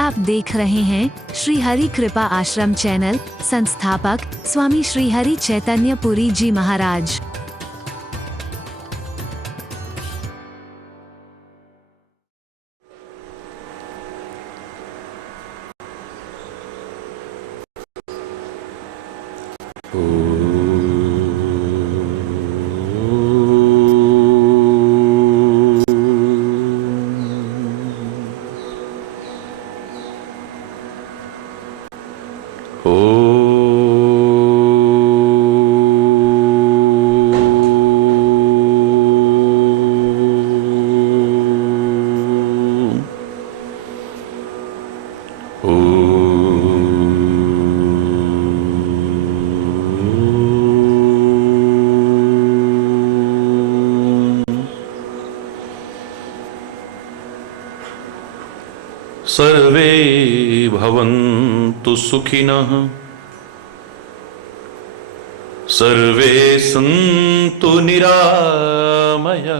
आप देख रहे हैं श्री हरि कृपा आश्रम चैनल। संस्थापक स्वामी श्री हरि चैतन्य पुरी जी महाराज। सर्वे भवन्तु सुखिनः, सर्वे सन्तु निरामयाः,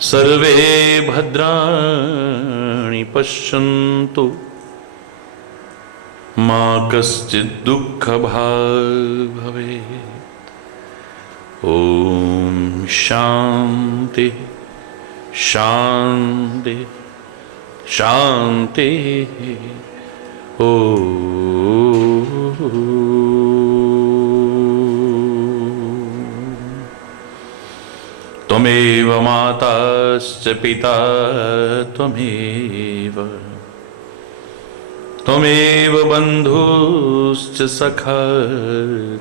सर्वे भद्राणि पश्यन्तु, मा कश्चित् दुःखभाग् भवेत्। ॐ शान्ति शांति शांति। ओ त्वमेव माताश्च पिता त्वमेव, त्वमेव बन्धुश्च सखा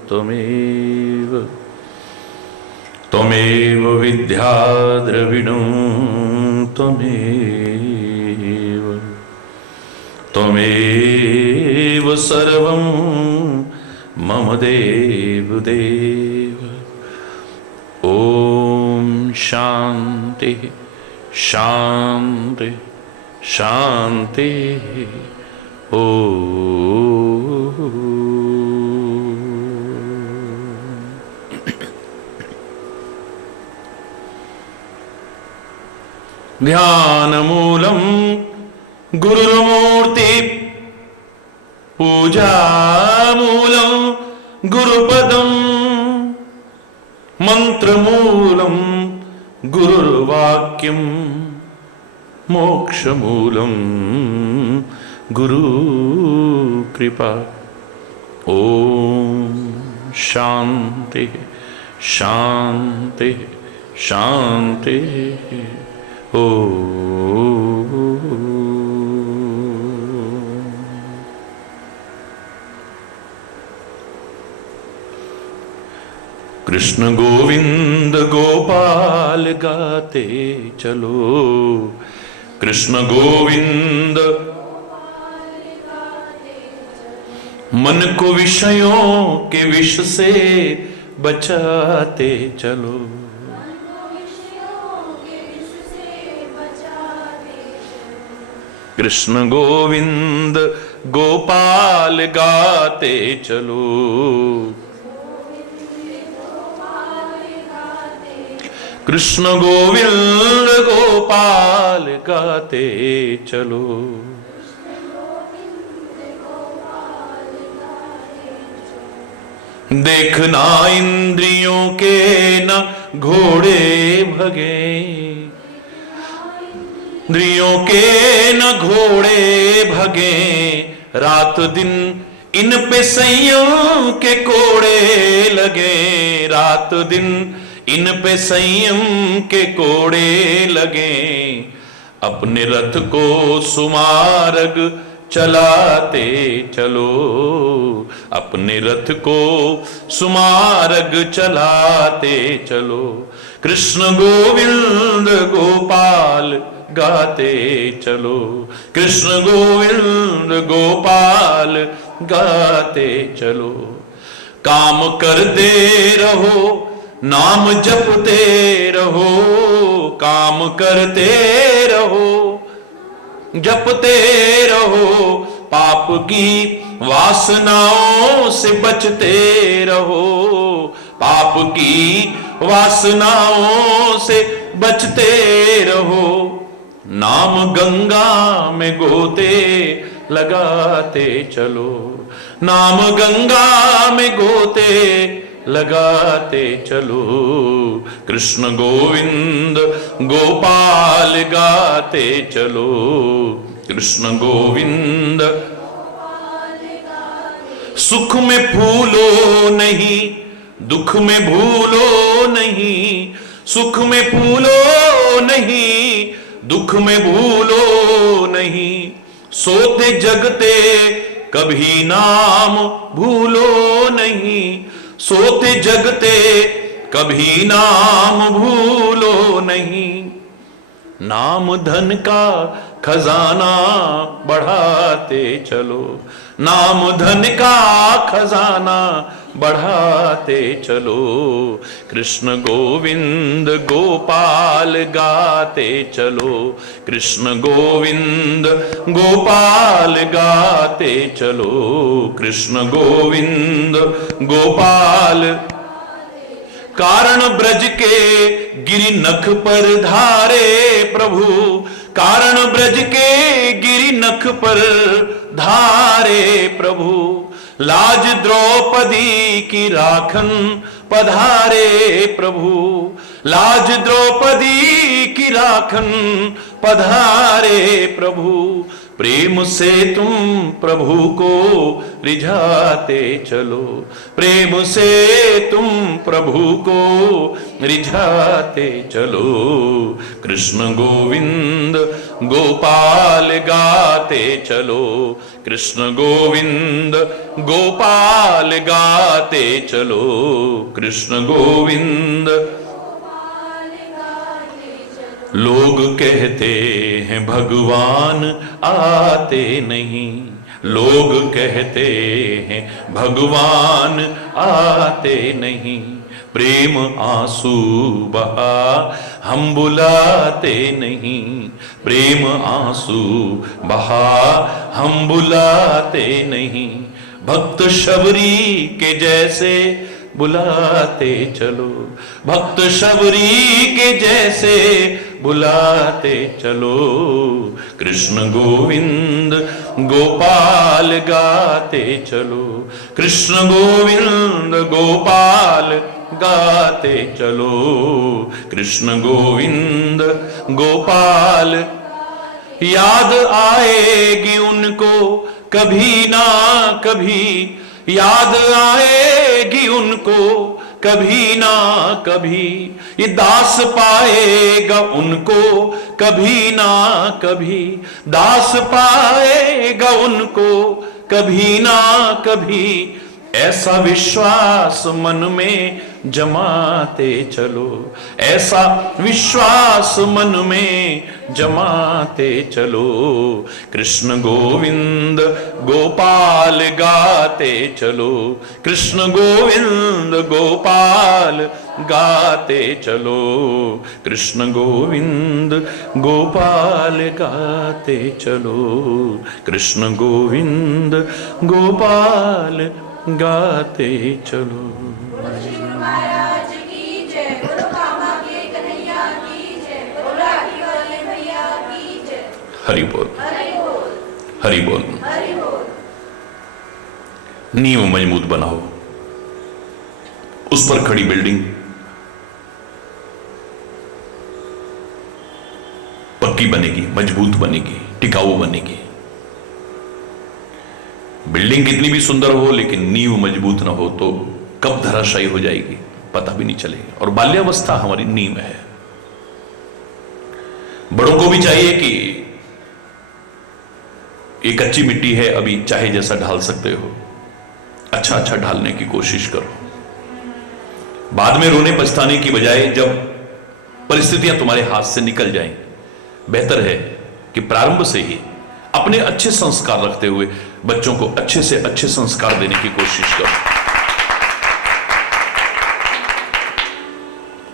त्वमेव, त्वमेव विद्या द्रविणो त्वमेव, त्वमेव सर्वं मम देवदेव। ॐ शान्ति शान्ति शान्ति। ओ ध्यानमूलं गुरुर्मूर्ति, पूजामूलं गुरुपदं, मंत्रमूलं गुरुर्वाक्यं, मोक्षमूलं गुरुकृपा। ॐ शान्ति शान्ति शान्ति। ओ कृष्ण गोविंद गोपाल गाते चलो, कृष्ण गोविंद मन को विषयों के विष से बचाते चलो। कृष्ण गोविंद गोपाल गाते चलो, कृष्ण गोविंद गोपाल गाते चलो। देखना इंद्रियों के न घोड़े भगे, इंद्रियों के न घोड़े भगे, रात दिन इन पे संयम के कोड़े लगे, रात दिन इन पे संयम के कोड़े लगे। अपने रथ को सुमार्ग चलाते चलो, अपने रथ को सुमार्ग चलाते चलो। कृष्ण गोविंद गोपाल गाते चलो, कृष्ण गोविंद गोपाल गाते चलो। काम करते रहो नाम जपते रहो, काम करते रहो जपते रहो, पाप की वासनाओं से बचते रहो, पाप की वासनाओं से बचते रहो। नाम गंगा में गोते लगाते चलो, नाम गंगा में गोते लगाते चलो, कृष्ण गोविंद गोपाल गाते चलो, कृष्ण गोविंद। सुख में फूलो नहीं, दुख में भूलो नहीं, सुख में फूलो नहीं, दुख में भूलो नहीं, सोते जगते कभी नाम भूलो नहीं, सोते जगते कभी नाम भूलो नहीं। नाम धन का खजाना बढ़ाते चलो, नाम धन का खजाना बढ़ाते चलो, कृष्ण गोविंद गोपाल गाते चलो, कृष्ण गोविंद गोपाल गाते चलो, कृष्ण गोविंद गोपाल। कारण ब्रज के गिरि नख पर धारे प्रभु, कारण ब्रज के गिरि नख पर धारे प्रभु, लाज द्रौपदी की राखन पधारे प्रभु, लाज द्रौपदी की राखन पधारे प्रभु, प्रेम से तुम प्रभु को रिझाते चलो, प्रेम से तुम प्रभु को रिझाते चलो, कृष्ण गोविंद गोपाल गाते चलो, कृष्ण गोविंद गोपाल गाते चलो, कृष्ण गोविंद। लोग कहते हैं भगवान आते नहीं, लोग कहते हैं भगवान आते नहीं, प्रेम आंसू बहा हम बुलाते नहीं, प्रेम आंसू बहा हम बुलाते नहीं, भक्त शबरी के जैसे बुलाते चलो, भक्त शबरी के जैसे बुलाते चलो, कृष्ण गोविंद गोपाल गाते चलो, कृष्ण गोविंद गोपाल गाते चलो, कृष्ण गोविंद गोपाल। याद आएगी उनको कभी ना कभी, याद आएगी उनको कभी ना कभी, ये दास पाएगा उनको कभी ना कभी, दास पाएगा उनको कभी ना कभी, ऐसा विश्वास मन में जमाते चलो, ऐसा विश्वास मन में जमाते चलो, कृष्ण गोविंद गोपाल गाते चलो, कृष्ण गोविंद गोपाल गाते चलो, कृष्ण गोविंद गोपाल गाते चलो, कृष्ण गोविंद गोपाल गाते चलो। महाराज की जय, बोलो कामा के कन्हैया की जय, बोलो राखी वाले भैया की जय। हरि बोल, हरि बोल, हरि बोल। हरि बोल। नींव मजबूत बनाओ, उस पर खड़ी बिल्डिंग पक्की बनेगी, मजबूत बनेगी, टिकाऊ बनेगी। बिल्डिंग कितनी भी सुंदर हो लेकिन नींव मजबूत ना हो तो कब धराशायी हो जाएगी पता भी नहीं चलेगा। और बाल्यावस्था हमारी नींव है। बड़ों को भी चाहिए कि ये कच्ची मिट्टी है, अभी चाहे जैसा ढाल सकते हो, अच्छा अच्छा ढालने की कोशिश करो। बाद में रोने पछताने की बजाय जब परिस्थितियां तुम्हारे हाथ से निकल जाएं, बेहतर है कि प्रारंभ से ही अपने अच्छे संस्कार रखते हुए बच्चों को अच्छे से अच्छे संस्कार देने की कोशिश करो।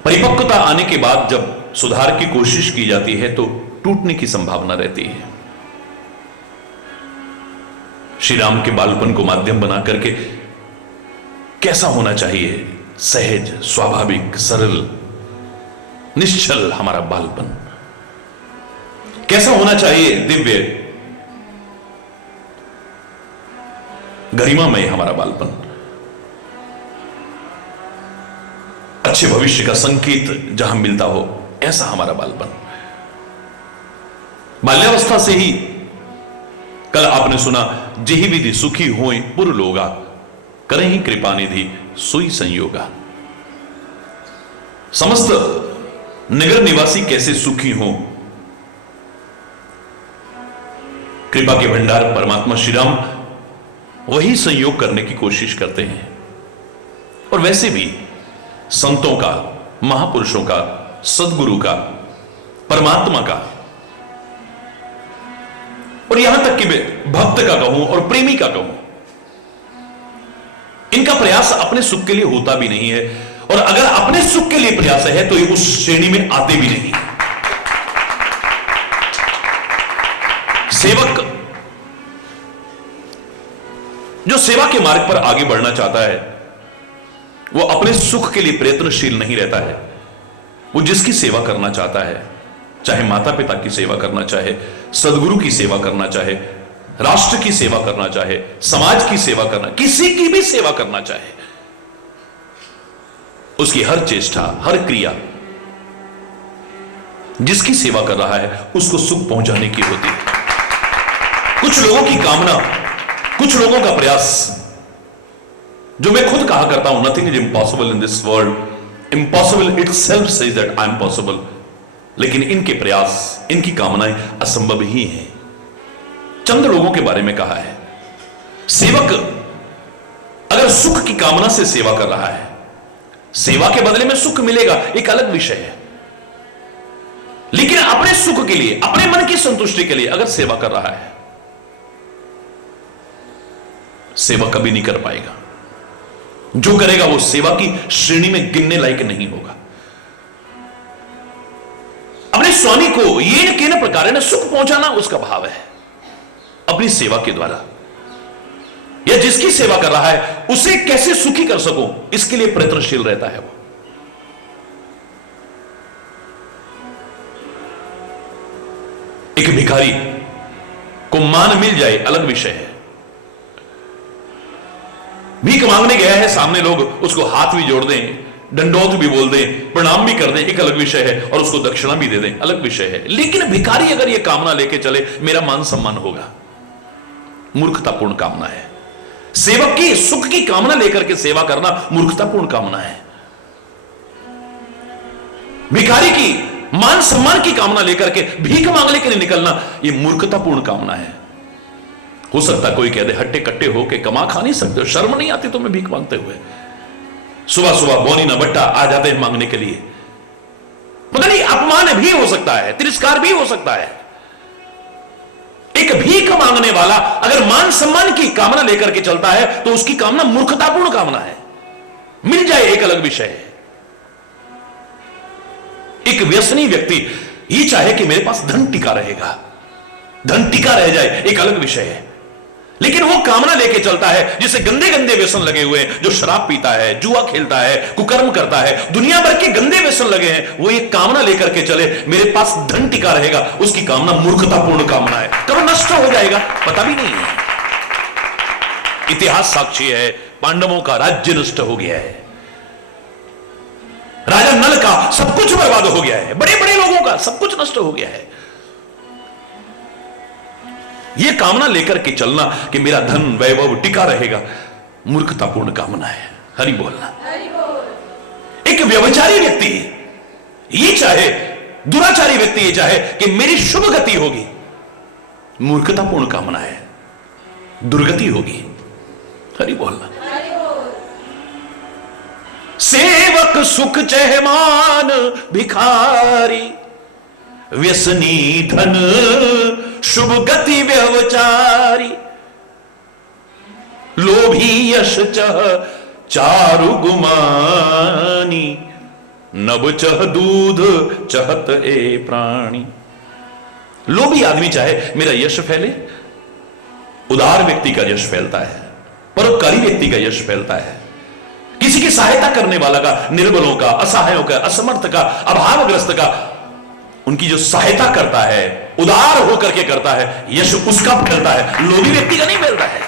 परिपक्वता आने के बाद जब सुधार की कोशिश की जाती है तो टूटने की संभावना रहती है। श्री राम के बालपन को माध्यम बना करके कैसा होना चाहिए, सहज, स्वाभाविक, सरल, निश्चल हमारा बालपन। कैसा होना चाहिए दिव्य गरिमामय हमारा बालपन, अच्छे भविष्य का संकेत जहां मिलता हो, ऐसा हमारा बालपन। बाल्यावस्था से ही, कल आपने सुना, जेहि विधि सुखी होए पुर लोगा, करें ही कृपा निधि सुई संयोगा। समस्त नगर निवासी कैसे सुखी हो, कृपा के भंडार परमात्मा श्री राम वही संयोग करने की कोशिश करते हैं। और वैसे भी संतों का, महापुरुषों का, सदगुरु का, परमात्मा का, और यहां तक कि मैं भक्त का कहूं और प्रेमी का कहूं, इनका प्रयास अपने सुख के लिए होता भी नहीं है, और अगर अपने सुख के लिए प्रयास है तो ये उस श्रेणी में आते भी नहीं। सेवक जो सेवा के मार्ग पर आगे बढ़ना चाहता है, वो अपने सुख के लिए प्रयत्नशील नहीं रहता है। वो जिसकी सेवा करना चाहता है, चाहे माता पिता की सेवा करना चाहे, सदगुरु की सेवा करना चाहे, राष्ट्र की सेवा करना चाहे, समाज की सेवा करना, किसी की भी सेवा करना चाहे, उसकी हर चेष्टा, हर क्रिया जिसकी सेवा कर रहा है उसको सुख पहुंचाने की होती है। कुछ लोगों की कामना, कुछ लोगों का प्रयास, जो मैं खुद कहा करता हूं, nothing is impossible in this world, impossible itself says that I am possible. लेकिन इनके प्रयास, इनकी कामनाएं असंभव ही हैं। चंद लोगों के बारे में कहा है, सेवक अगर सुख की कामना से सेवा कर रहा है, सेवा के बदले में सुख मिलेगा, एक अलग विषय है। लेकिन अपने सुख के लिए, अपने मन की संतुष्टि के लिए अगर सेवा कर रहा है, सेवा कभी नहीं कर पाएगा। जो करेगा वो सेवा की श्रेणी में गिनने लायक नहीं होगा। अपने स्वामी को ये न के प्रकार सुख पहुंचाना उसका भाव है, अपनी सेवा के द्वारा, या जिसकी सेवा कर रहा है उसे कैसे सुखी कर सकूं, इसके लिए प्रयत्नशील रहता है वो। एक भिखारी को मान मिल जाए अलग विषय है। भीख मांगने गया है, सामने लोग उसको हाथ भी जोड़ दें, दंडोत भी बोल दें, प्रणाम भी कर दें, एक अलग विषय है, और उसको दक्षिणा भी दे दें, अलग विषय है। लेकिन भिखारी अगर यह कामना लेके चले, मेरा मान सम्मान होगा, मूर्खतापूर्ण कामना है। सेवक की सुख की कामना लेकर के सेवा करना मूर्खतापूर्ण कामना है। भिखारी की मान सम्मान की कामना लेकर के भीख मांगने के लिए निकलना, यह मूर्खतापूर्ण कामना है। हो सकता कोई कह दे, हट्टे कट्टे होके कमा खा नहीं सकते हो, शर्म नहीं आती तुम्हें भीख मांगते हुए? सुबह सुबह बोनी ना बट्टा आ जाते हैं मांगने के लिए। पता नहीं, अपमान भी हो सकता है, तिरस्कार भी हो सकता है। एक भीख मांगने वाला अगर मान सम्मान की कामना लेकर के चलता है तो उसकी कामना मूर्खतापूर्ण कामना है। मिल जाए एक अलग विषय है। एक व्यसनी व्यक्ति ये चाहे कि मेरे पास धन टिका रहेगा, धन टिका रह जाए, एक अलग विषय है। लेकिन वो कामना लेके चलता है जिसे गंदे गंदे व्यसन लगे हुए हैं, जो शराब पीता है, जुआ खेलता है, कुकर्म करता है, दुनिया भर के गंदे व्यसन लगे हैं, वो ये कामना लेकर के चले मेरे पास धन टिका रहेगा, उसकी कामना मूर्खतापूर्ण कामना है। कब नष्ट हो जाएगा पता भी नहीं है। इतिहास साक्षी है, पांडवों का राज्य नष्ट हो गया है, राजा नल का सब कुछ बर्बाद हो गया है, बड़े बड़े लोगों का सब कुछ नष्ट हो गया है। यह कामना लेकर के चलना कि मेरा धन वैभव टिका रहेगा, मूर्खतापूर्ण कामना है। हरि बोलना। एक व्यभिचारी व्यक्ति ये चाहे, दुराचारी व्यक्ति ये चाहे कि मेरी शुभ गति होगी, मूर्खतापूर्ण कामना है, दुर्गति होगी। हरि बोलना। सेवक सुख चहमान भिखारी, व्यसनी धन शुभ गति व्यवचारी, लोभी यश चह चारु गुमानी, नभ चह दूध चहत ए प्राणी। लोभी आदमी चाहे मेरा यश फैले, उदार व्यक्ति का यश फैलता है, परोपकारी व्यक्ति का यश फैलता है, किसी की सहायता करने वाला का, निर्बलों का, असहायों का, असमर्थ का, अभावग्रस्त का उनकी जो सहायता करता है, उदार होकर के करता है, यश उसका फैलता है, लोभी व्यक्ति का नहीं फैलता है।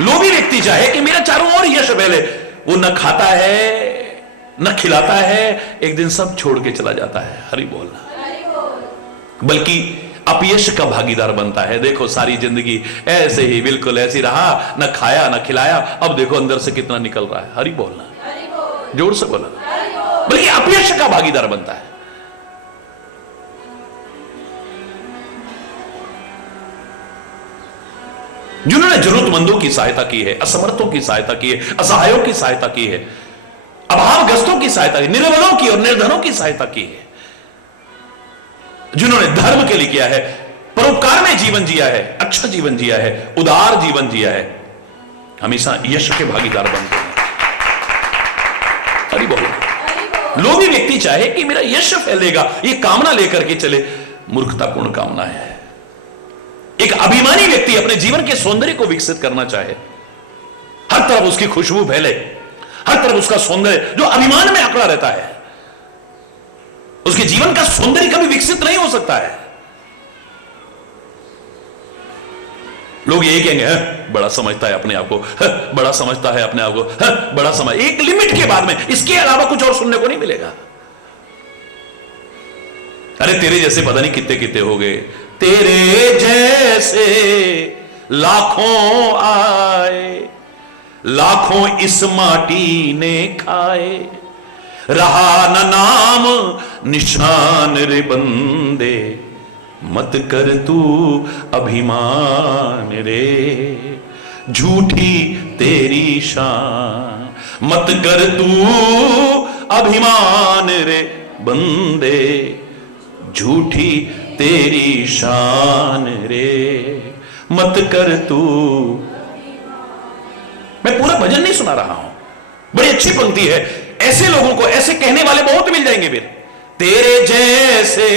लोभी व्यक्ति चाहे कि मेरा चारों ओर यश फैले, वो न खाता है न खिलाता है, एक दिन सब छोड़ के चला जाता है। हरि बोल। बल्कि अपयश का भागीदार बनता है। देखो सारी जिंदगी ऐसे ही बिल्कुल ऐसी रहा, न खाया न खिलाया, अब देखो अंदर से कितना निकल रहा है। हरि बोलना, जोर से बोला। बल्कि अपयश का भागीदार बनता है। जिन्होंने जरूरतमंदों की सहायता की है, असमर्थों की सहायता की है, असहायों की सहायता की है, अभावग्रस्तों की सहायता की, निर्बलों की और निर्धनों की सहायता की है, जिन्होंने धर्म के लिए किया है, परोपकार में जीवन जिया है, अच्छा जीवन जिया है, उदार जीवन जिया है, हमेशा यश के भागीदार बनते हैं। हरि बोलो। लोभी व्यक्ति चाहे कि मेरा यश फैलेगा, ये कामना लेकर के चले, मूर्खतापूर्ण कामना है। एक अभिमानी व्यक्ति अपने जीवन के सौंदर्य को विकसित करना चाहे, हर तरफ उसकी खुशबू फैले, हर तरफ उसका सौंदर्य जो अभिमान में अकड़ा रहता है, उसके जीवन का सौंदर्य कभी विकसित नहीं हो सकता है। लोग यही कहेंगे बड़ा समझता है अपने आप को, बड़ा समझता है अपने आप को, बड़ा समझ, एक लिमिट के बाद में इसके अलावा कुछ और सुनने को नहीं मिलेगा। अरे तेरे जैसे पता नहीं कितने कितने हो गए, तेरे जैसे लाखों आए, लाखों इस माटी ने खाए, रहा न नाम निशान रे बंदे, मत कर तू अभिमान रे, झूठी तेरी शान, मत कर तू अभिमान रे बंदे, झूठी तेरी शान रे, मत कर तू। मैं पूरा भजन नहीं सुना रहा हूं, बड़ी अच्छी पंक्ति है। ऐसे लोगों को, ऐसे कहने वाले बहुत मिल जाएंगे फिर। तेरे जैसे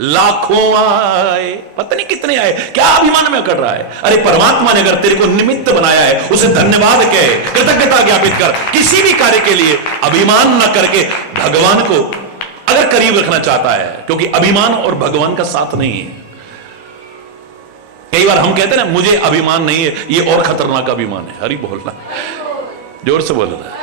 लाखों आए, पता नहीं कितने आए, क्या अभिमान में कर रहा है। अरे परमात्मा ने अगर तेरे को निमित्त बनाया है, उसे धन्यवाद कहे, कृतज्ञता ज्ञापित कर। किसी भी कार्य के लिए अभिमान न करके भगवान को अगर करीब रखना चाहता है, क्योंकि अभिमान और भगवान का साथ नहीं है। कई बार हम कहते हैं ना मुझे अभिमान नहीं है, ये और खतरनाक अभिमान है। हरि बोलना, जोर से बोलना।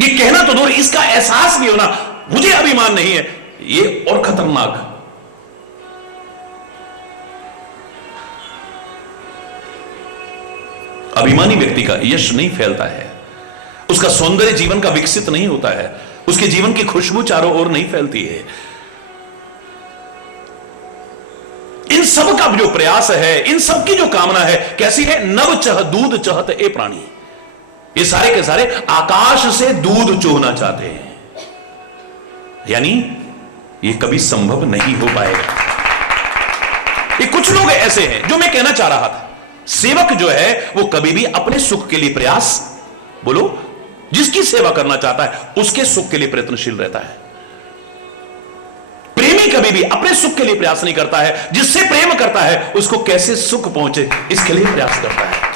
ये कहना तो दूर, इसका एहसास भी होना मुझे अभिमान नहीं है, ये और खतरनाक। अभिमानी व्यक्ति का यश नहीं फैलता है, उसका सौंदर्य जीवन का विकसित नहीं होता है, उसके जीवन की खुशबू चारों ओर नहीं फैलती है। इन सब का जो प्रयास है, इन सब की जो कामना है, कैसी है? नव चह दूध चहत ए प्राणी। ये सारे के सारे आकाश से दूध चोहना चाहते हैं, यानी ये कभी संभव नहीं हो पाएगा। ये कुछ लोग ऐसे हैं, जो मैं कहना चाह रहा था, सेवक जो है वो कभी भी अपने सुख के लिए प्रयास, बोलो, जिसकी सेवा करना चाहता है उसके सुख के लिए प्रयत्नशील रहता है। प्रेमी कभी भी अपने सुख के लिए प्रयास नहीं करता है, जिससे प्रेम करता है उसको कैसे सुख पहुंचे इसके लिए प्रयास करता है।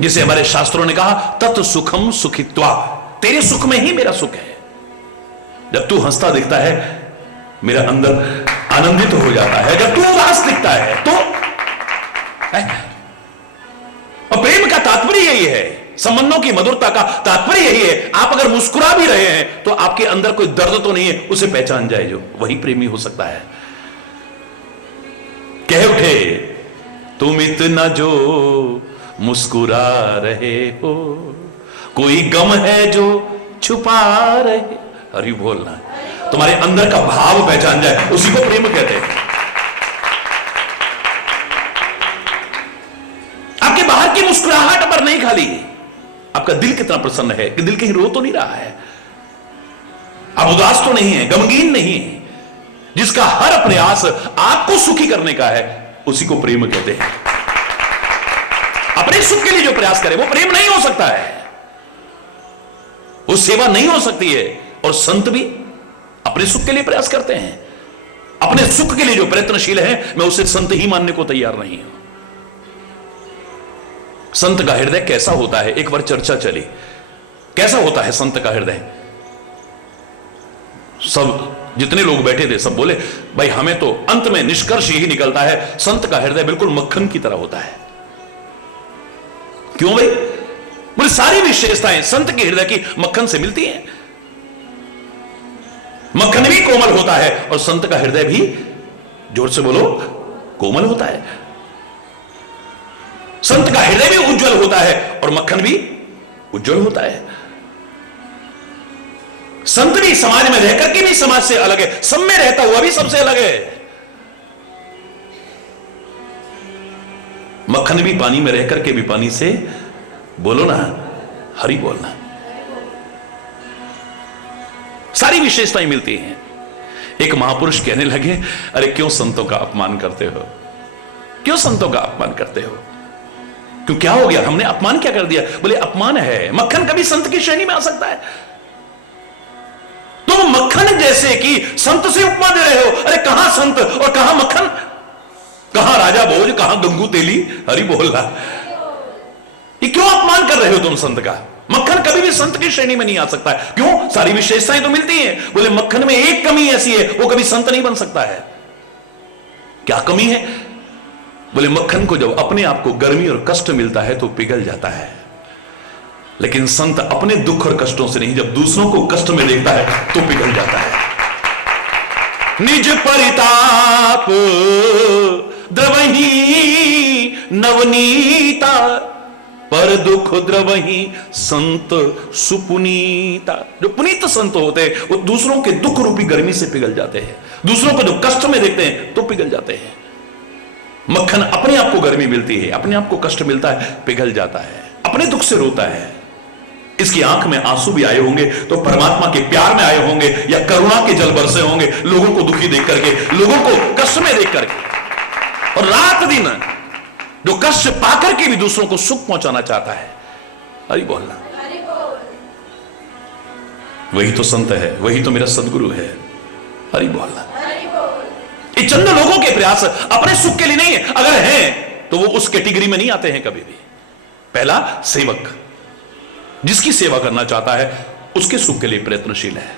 जिसे हमारे शास्त्रों ने कहा तत् सुखम सुखित्वा, तेरे सुख में ही मेरा सुख है। जब तू हंसता दिखता है मेरा अंदर आनंदित हो जाता है, जब तू उदास दिखता है तो और प्रेम का तात्पर्य यही है, संबंधों की मधुरता का तात्पर्य यही है। आप अगर मुस्कुरा भी रहे हैं तो आपके अंदर कोई दर्द तो नहीं है, उसे पहचान जाए, जो वही प्रेमी हो सकता है। कह उठे तुम इतना जो मुस्कुरा रहे हो, कोई गम है जो छुपा रहे। हरि बोलना, तुम्हारे अंदर का भाव पहचान जाए, उसी को प्रेम कहते हैं। आपके बाहर की मुस्कुराहट पर नहीं, खाली आपका दिल कितना प्रसन्न है, कि दिल कहीं रो तो नहीं रहा है, आप उदास तो नहीं है, गमगीन नहीं है। जिसका हर प्रयास आपको सुखी करने का है, उसी को प्रेम कहते हैं। अपने सुख के लिए जो प्रयास करे वो प्रेम नहीं हो सकता है, वो सेवा नहीं हो सकती है। और संत भी अपने सुख के लिए प्रयास करते हैं। अपने सुख के लिए जो प्रयत्नशील है, मैं उसे संत ही मानने को तैयार नहीं हूं। संत का हृदय कैसा होता है, एक बार चर्चा चली। कैसा होता है संत का हृदय? सब जितने लोग बैठे थे सब बोले भाई हमें तो अंत में निष्कर्ष यही निकलता है, संत का हृदय बिल्कुल मक्खन की तरह होता है। क्यों भाई? बोले सारी विशेषताएं संत के हृदय की मक्खन से मिलती हैं। मक्खन भी कोमल होता है और संत का हृदय भी, जोर से बोलो, कोमल होता है। संत का हृदय भी उज्जवल होता है और मक्खन भी उज्जवल होता है। संत भी समाज में रहकर के भी समाज से अलग है, सब में रहता हुआ भी सबसे अलग है। मक्खन भी पानी में रहकर के भी पानी से, बोलो ना, हरि बोलना। सारी विशेषताएं मिलती हैं। एक महापुरुष कहने लगे, अरे क्यों संतों का अपमान करते हो? क्यों संतों का अपमान करते हो? क्यों, क्या हो गया? हमने अपमान क्या कर दिया? बोले अपमान है, मक्खन कभी संत की श्रेणी में आ सकता है? तुम मक्खन जैसे कि संत से उपमा दे रहे हो। अरे कहां संत और कहां मक्खन, कहां राजा भोज, कहां गंगू तेली, हरि बोलना। ये क्यों अपमान कर रहे हो तुम संत का? मक्खन कभी भी संत की श्रेणी में नहीं आ सकता है। क्यों? सारी विशेषताएं तो मिलती हैं। बोले मक्खन में एक कमी ऐसी है, वो कभी संत नहीं बन सकता है। क्या कमी है? बोले मक्खन को जब अपने आप को गर्मी और कष्ट मिलता है तो पिघल जाता है, लेकिन संत अपने दुख और कष्टों से नहीं, जब दूसरों को कष्ट में देखता है तो पिघल जाता है। निज परिताप द्रवही नवनीता, पर दुख द्रवही संत सुपुनीता। जो पुनीत संत होते हैं वो दूसरों के दुख रूपी गर्मी से पिघल जाते हैं, दूसरों को जो कष्ट में देखते हैं तो पिघल जाते हैं। मक्खन अपने आप को गर्मी मिलती है, अपने आप को कष्ट मिलता है, पिघल जाता है, अपने दुख से रोता है। इसकी आंख में आंसू भी आए होंगे तो परमात्मा के प्यार में आए होंगे या करुणा के जल बरसे होंगे, लोगों को दुखी देख करके, लोगों को कष्ट में देख करके। और रात दिन जो कष्ट पाकर के भी दूसरों को सुख पहुंचाना चाहता है, हरि बोलना। वही तो संत है, वही तो मेरा सदगुरु है, हरि बोलना। ये चंद लोगों के प्रयास अपने सुख के लिए नहीं है, अगर हैं तो वो उस कैटेगरी में नहीं आते हैं कभी भी। पहला सेवक, जिसकी सेवा करना चाहता है उसके सुख के लिए प्रयत्नशील है।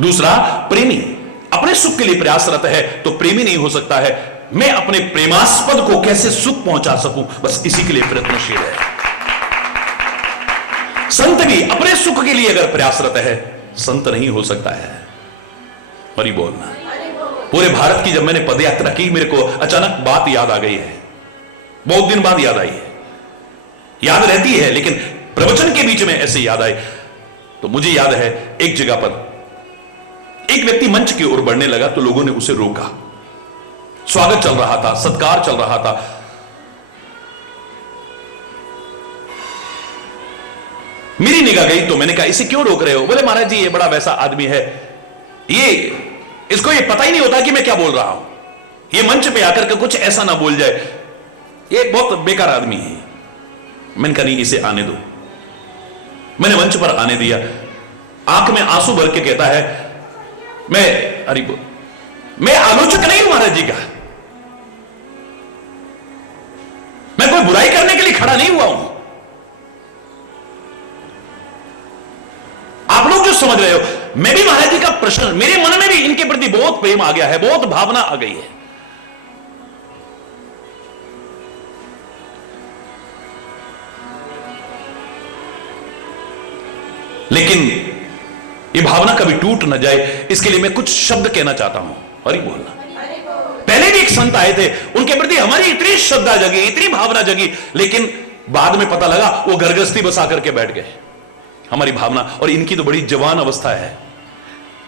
दूसरा प्रेमी, अपने सुख के लिए प्रयासरत है तो प्रेमी नहीं हो सकता है, मैं अपने प्रेमास्पद को कैसे सुख पहुंचा सकूं, बस इसी के लिए प्रयत्नशील है। संत भी अपने सुख के लिए अगर प्रयासरत है, संत नहीं हो सकता है, हरि बोलना। पूरे भारत की जब मैंने पदयात्रा की, मेरे को अचानक बात याद आ गई है, बहुत दिन बाद याद आई है, याद रहती है लेकिन प्रवचन के बीच में ऐसे याद आए। तो मुझे याद है एक जगह पर एक व्यक्ति मंच की ओर बढ़ने लगा तो लोगों ने उसे रोका। स्वागत चल रहा था, सत्कार चल रहा था। मेरी निगाह गई तो मैंने कहा इसे क्यों रोक रहे हो? बोले महाराज जी ये बड़ा वैसा आदमी है, इसको ये पता ही नहीं होता कि मैं क्या बोल रहा हूं, ये मंच पे आकर के कुछ ऐसा ना बोल जाए, ये बहुत बेकार आदमी है। मैंने कहा नहीं, इसे आने दो। मैंने मंच पर आने दिया, आंख में आंसू भर के कहता है, मैं आलोचक नहीं हूं महाराज जी का, मैं कोई बुराई करने के लिए खड़ा नहीं हुआ हूं। आप लोग जो समझ रहे हो, मैं भी महाराज जी का प्रश्न, मेरे मन में भी इनके प्रति बहुत प्रेम आ गया है, बहुत भावना आ गई है। लेकिन ये भावना कभी टूट न जाए, इसके लिए मैं कुछ शब्द कहना चाहता हूं, हरि बोलना। पहले भी एक संत आए थे, उनके प्रति हमारी इतनी श्रद्धा जगी, इतनी भावना जगी, लेकिन बाद में पता लगा वो घरगृहस्थी बसा करके बैठ गए। हमारी भावना और इनकी तो बड़ी जवान अवस्था है।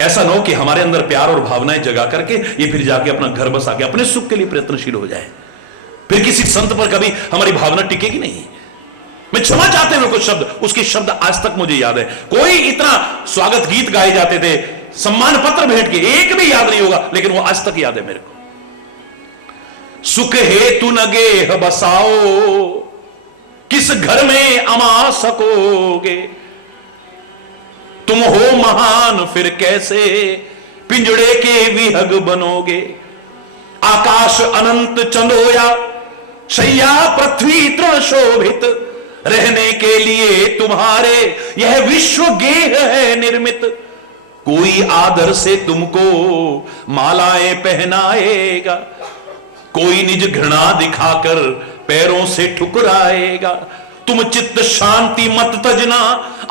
ऐसा न हो कि हमारे अंदर प्यार और भावनाएं जगा करके ये फिर जाके अपना घर बसा के अपने सुख के लिए प्रयत्नशील हो जाए, फिर किसी संत पर कभी हमारी भावना टिकेगी नहीं। मैं क्षमा चाहते हुए कुछ शब्द, उसके शब्द आज तक मुझे याद है। कोई इतना स्वागत गीत गाए जाते थे, सम्मान पत्र भेंट के, एक भी याद नहीं होगा, लेकिन वो आज तक याद है मेरे को। सुख हेतु न गेह बसाओ, किस घर में अमा सकोगे, तुम हो महान फिर कैसे पिंजड़े के विहग बनोगे। आकाश अनंत चंदोया, शैया पृथ्वी तृण शोभित, रहने के लिए तुम्हारे यह विश्व गेह है निर्मित। कोई आदर से तुमको मालाएं पहनाएगा, कोई निज घृणा दिखाकर पैरों से ठुकराएगा। तुम चित्त शांति मत तजना,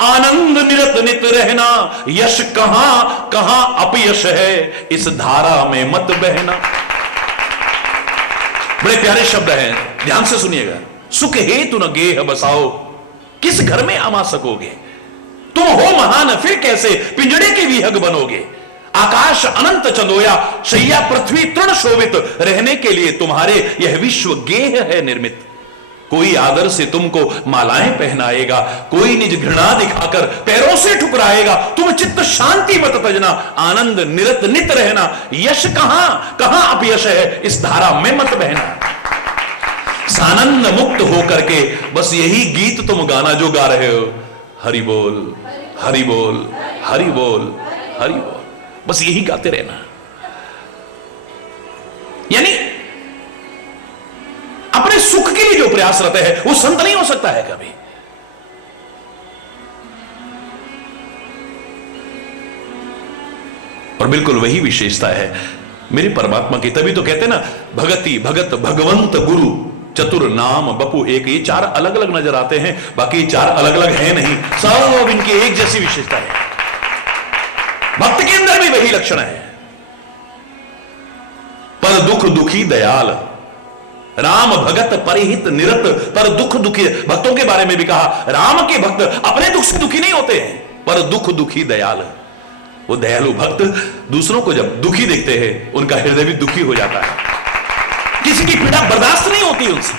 आनंद निरत नित रहना। यश कहां कहां अपयश है, इस धारा में मत बहना। बड़े प्यारे शब्द हैं, ध्यान से सुनिएगा। सुख हेतु न गेह बसाओ, किस घर में आमा सकोगे। तुम हो महान फिर कैसे पिंजड़े के विहग बनोगे। आकाश अनंत चंदोया, शैया पृथ्वी तृण शोभित। रहने के लिए तुम्हारे यह विश्व गेह है निर्मित। कोई आदर से तुमको मालाएं पहनाएगा, कोई निज घृणा दिखाकर पैरों से ठुकराएगा। तुम चित्त शांति मत तजना, आनंद निरत नित रहना। यश कहां कहां अपयश है, इस धारा में मत बहना। सानंद मुक्त होकर के बस यही गीत तुम गाना जो गा रहे हो। हरि बोल हरि बोल हरि बोल हरि बोल, बस यही गाते रहना। यानी अपने सुख के लिए जो प्रयासरत है वो संत नहीं हो सकता है कभी। और बिल्कुल वही विशेषता है मेरे परमात्मा की। तभी तो कहते हैं ना, भगति भगत भगवंत गुरु चतुर नाम बपू एक। ये चार अलग अलग नजर आते हैं, बाकी चार अलग अलग है नहीं, सब इनकी एक जैसी विशेषता है। भक्त के अंदर भी वही लक्षण है। पर दुख दुखी दयाल, राम भगत परिहित निरत। पर दुख दुखी, भक्तों के बारे में भी कहा, राम के भक्त अपने दुख से दुखी नहीं होते हैं, पर दुख दुखी दयाल। वो दयालु भक्त दूसरों को जब दुखी देखते हैं, उनका हृदय भी दुखी हो जाता है। किसी की पीड़ा बर्दाश्त नहीं होती उनसे।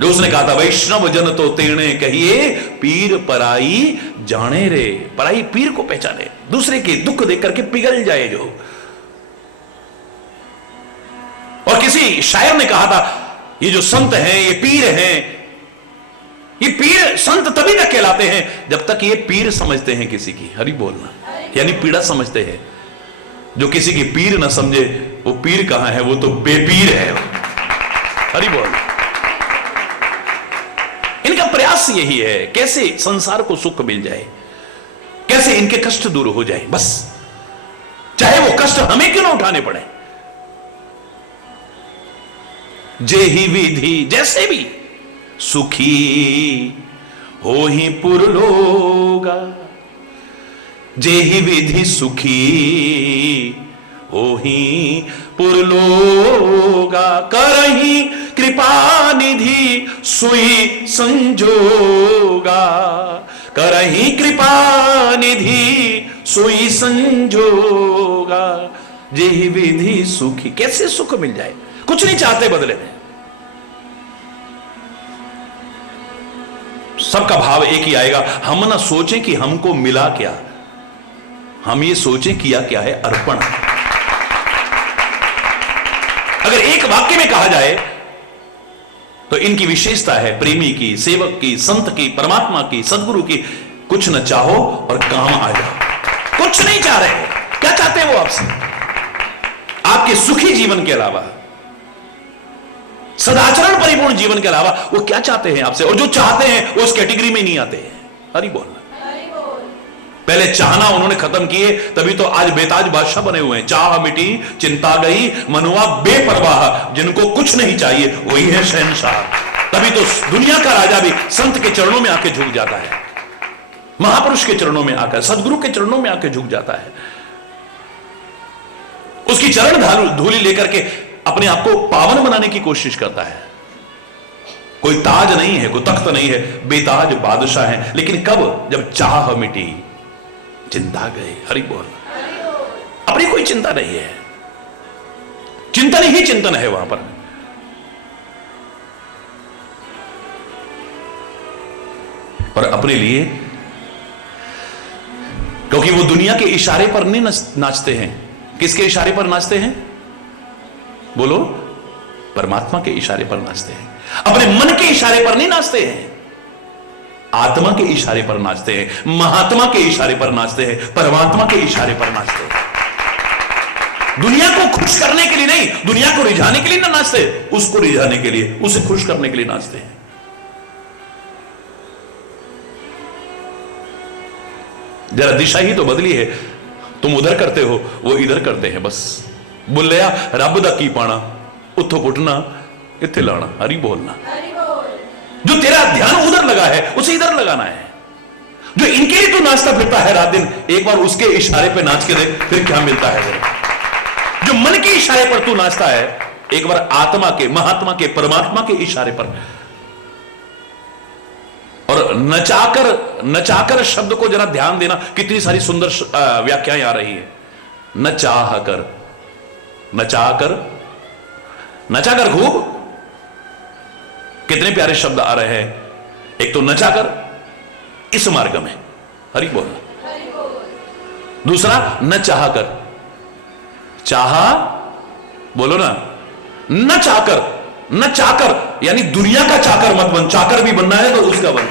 जो उसने कहा था, वैष्णव जन तो तेणे कहिए, पीर पराई जाने रे। पराई पीर को पहचाने, दूसरे के दुख देख करके पिघल जाए जो। और किसी शायर ने कहा था, ये जो संत हैं, ये पीर हैं, ये पीर संत तभी तक कहलाते हैं जब तक ये पीर समझते हैं किसी की। हरि बोलना यानी पीड़ा समझते हैं। जो किसी की पीर ना समझे, वो पीर कहां है, वो तो बेपीर है। हरि बोल। इनका प्रयास यही है, कैसे संसार को सुख मिल जाए, कैसे इनके कष्ट दूर हो जाए, बस चाहे वो कष्ट हमें क्यों ना उठाने पड़े। जे ही विधि जैसे भी सुखी हो ही पुरलोगा, जे ही विधि सुखी हो ही पुरलोगा। करही कृपा निधि सुई संजोगा, करही कृपा निधि सुई संजोगा। जे ही विधि सुखी, कैसे सुख मिल जाए, कुछ नहीं चाहते बदले में। सबका भाव एक ही आएगा, हम ना सोचें कि हमको मिला क्या, हम ये सोचें किया क्या है अर्पण। अगर एक वाक्य में कहा जाए तो इनकी विशेषता है प्रेमी की, सेवक की, संत की, परमात्मा की, सदगुरु की। कुछ न चाहो और काम आ जाओ। कुछ नहीं चाह रहे, क्या चाहते हैं वो आपसे? आपके सुखी जीवन के अलावा, सदाचरण परिपूर्ण जीवन के अलावा वो क्या चाहते हैं आपसे? और जो चाहते हैं वो उस कैटेगरी में नहीं आते हैं। हरि बोलना। पहले चाहना उन्होंने खत्म किए, तभी तो आज बेताज बादशाह बने हुए हैं। चाह मिटी चिंता गई, मनुआ बेपरवाह, जिनको कुछ नहीं चाहिए वही है शहंशाह। तभी तो दुनिया का राजा भी संत के चरणों में आके झुक जाता है, महापुरुष के चरणों में आकर, सदगुरु के चरणों में आके झुक जाता है। उसकी चरण धूलि लेकर के अपने आप को पावन बनाने की कोशिश करता है। कोई ताज नहीं है, कोई तख्त नहीं है, बेताज बादशाह है। लेकिन कब? जब चाह मिटी चिंता गई। हरि बोल। अपनी कोई चिंता नहीं है, चिंतन ही चिंतन है वहां पर। और अपने लिए, क्योंकि वो दुनिया के इशारे पर नहीं नाचते हैं। किसके इशारे पर नाचते हैं? बोलो, परमात्मा के इशारे पर नाचते हैं। अपने मन के इशारे पर नहीं नाचते हैं, आत्मा के इशारे पर नाचते हैं, महात्मा के इशारे पर नाचते हैं, परमात्मा के इशारे पर नाचते हैं। दुनिया को खुश करने के लिए नहीं, दुनिया को रिझाने के लिए ना नाचते, उसको रिझाने के लिए, उसे खुश करने के लिए नाचते हैं। जरा दिशा ही तो बदली है। तुम उधर करते हो, वो इधर करते हैं। बस बोलिया रब दा की पाना, उथों पुटना इत्थे लाना, हरी बोलना। जो तेरा ध्यान उधर लगा है उसे इधर लगाना है। जो इनके लिए तू नाचता फिरता है रात दिन, एक बार उसके इशारे पे नाच के देख, फिर क्या मिलता है जरा। जो मन के इशारे पर तू नाचता है, एक बार आत्मा के, महात्मा के, परमात्मा के इशारे पर। और नचाकर शब्द को जरा ध्यान देना, कितनी सारी सुंदर व्याख्याएं आ रही है। नचाकर खूब, कितने प्यारे शब्द आ रहे हैं। एक तो नचाकर इस मार्ग में, हरि बोल। दूसरा न चाहकर, चाहा बोलो ना, न चाकर यानी दुनिया का चाकर मत बन। चाकर भी बनना है तो उसका बन।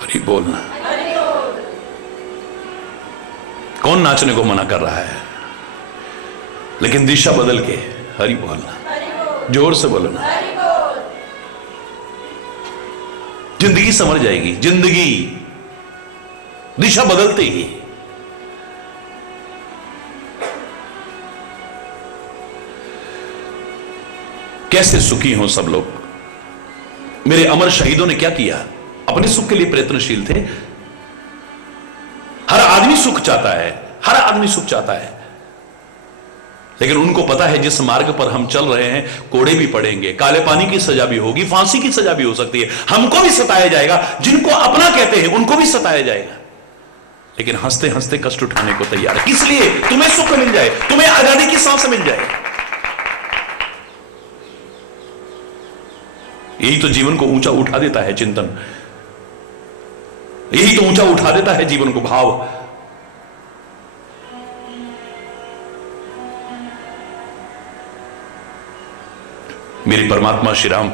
हरि बोलना। कौन नाचने को मना कर रहा है? लेकिन दिशा बदल के हरि बोलना, जोर से बोलो ना। जिंदगी समझ जाएगी, जिंदगी दिशा बदलते ही। कैसे सुखी हो सब लोग। मेरे अमर शहीदों ने क्या किया? अपने सुख के लिए प्रयत्नशील थे। हर आदमी सुख चाहता है, हर आदमी सुख चाहता है, लेकिन उनको पता है जिस मार्ग पर हम चल रहे हैं कोड़े भी पड़ेंगे, काले पानी की सजा भी होगी, फांसी की सजा भी हो सकती है, हमको भी सताया जाएगा, जिनको अपना कहते हैं उनको भी सताया जाएगा, लेकिन हंसते हंसते कष्ट उठाने को तैयार है। किस लिए? तुम्हें सुख मिल जाए, तुम्हें आजादी की सांस मिल जाए। यही तो जीवन को ऊंचा उठा देता है चिंतन, यही तो ऊंचा उठा देता है जीवन को भाव। मेरे परमात्मा श्री राम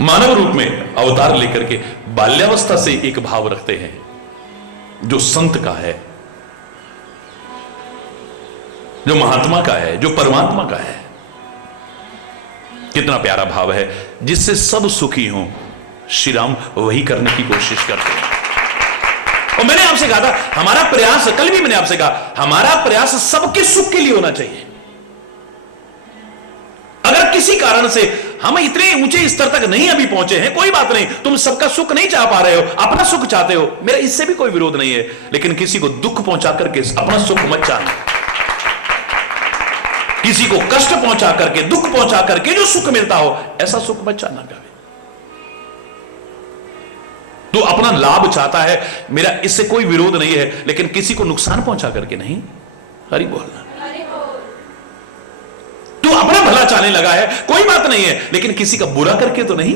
मानव रूप में अवतार लेकर के बाल्यावस्था से एक भाव रखते हैं जो संत का है, जो महात्मा का है, जो परमात्मा का है। कितना प्यारा भाव है, जिससे सब सुखी हों, श्री राम वही करने की कोशिश करते हैं। और मैंने आपसे कहा था, हमारा प्रयास, कल भी मैंने आपसे कहा, हमारा प्रयास सबके सुख के लिए होना चाहिए। अगर किसी कारण से हम इतने ऊंचे स्तर तक नहीं अभी पहुंचे हैं, कोई बात नहीं, तुम सबका सुख नहीं चाह पा रहे हो, अपना सुख चाहते हो, मेरा इससे भी कोई विरोध नहीं है, लेकिन किसी को दुख पहुंचा करके अपना सुख मत चाहना। किसी को कष्ट पहुंचा करके, दुख पहुंचा करके जो सुख मिलता हो, ऐसा सुख मत चाहना कभी। तू अपना लाभ चाहता है, मेरा इससे कोई विरोध नहीं है, लेकिन किसी को नुकसान पहुंचा करके नहीं। हरि बोलना। तू अपना भला चाहने लगा है, कोई बात नहीं है, लेकिन किसी का बुरा करके तो नहीं।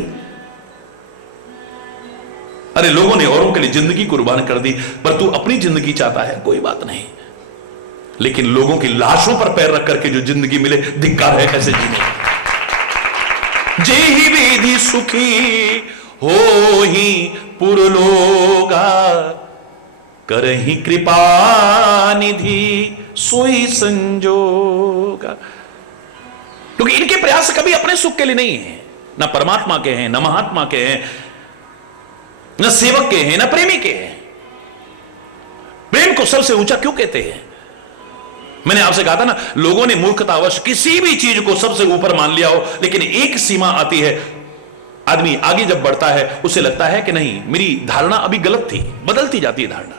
अरे लोगों ने औरों के लिए जिंदगी कुर्बान कर दी, पर तू अपनी जिंदगी चाहता है, कोई बात नहीं, लेकिन लोगों की लाशों पर पैर रख करके जो जिंदगी मिले, धिक्कार है ऐसे जीने। जे ही विधि सुखी हो ही पुरलोगा, करहि कृपा निधि सोई संजोगा। क्योंकि इनके प्रयास कभी अपने सुख के लिए नहीं है, ना परमात्मा के हैं, ना महात्मा के हैं, ना सेवक के हैं, ना प्रेमी के हैं। प्रेम को सबसे ऊंचा क्यों कहते हैं? मैंने आपसे कहा था ना, लोगों ने मूर्खतावश किसी भी चीज को सबसे ऊपर मान लिया हो, लेकिन एक सीमा आती है, आदमी आगे जब बढ़ता है उसे लगता है कि नहीं, मेरी धारणा अभी गलत थी, बदलती जाती है धारणा।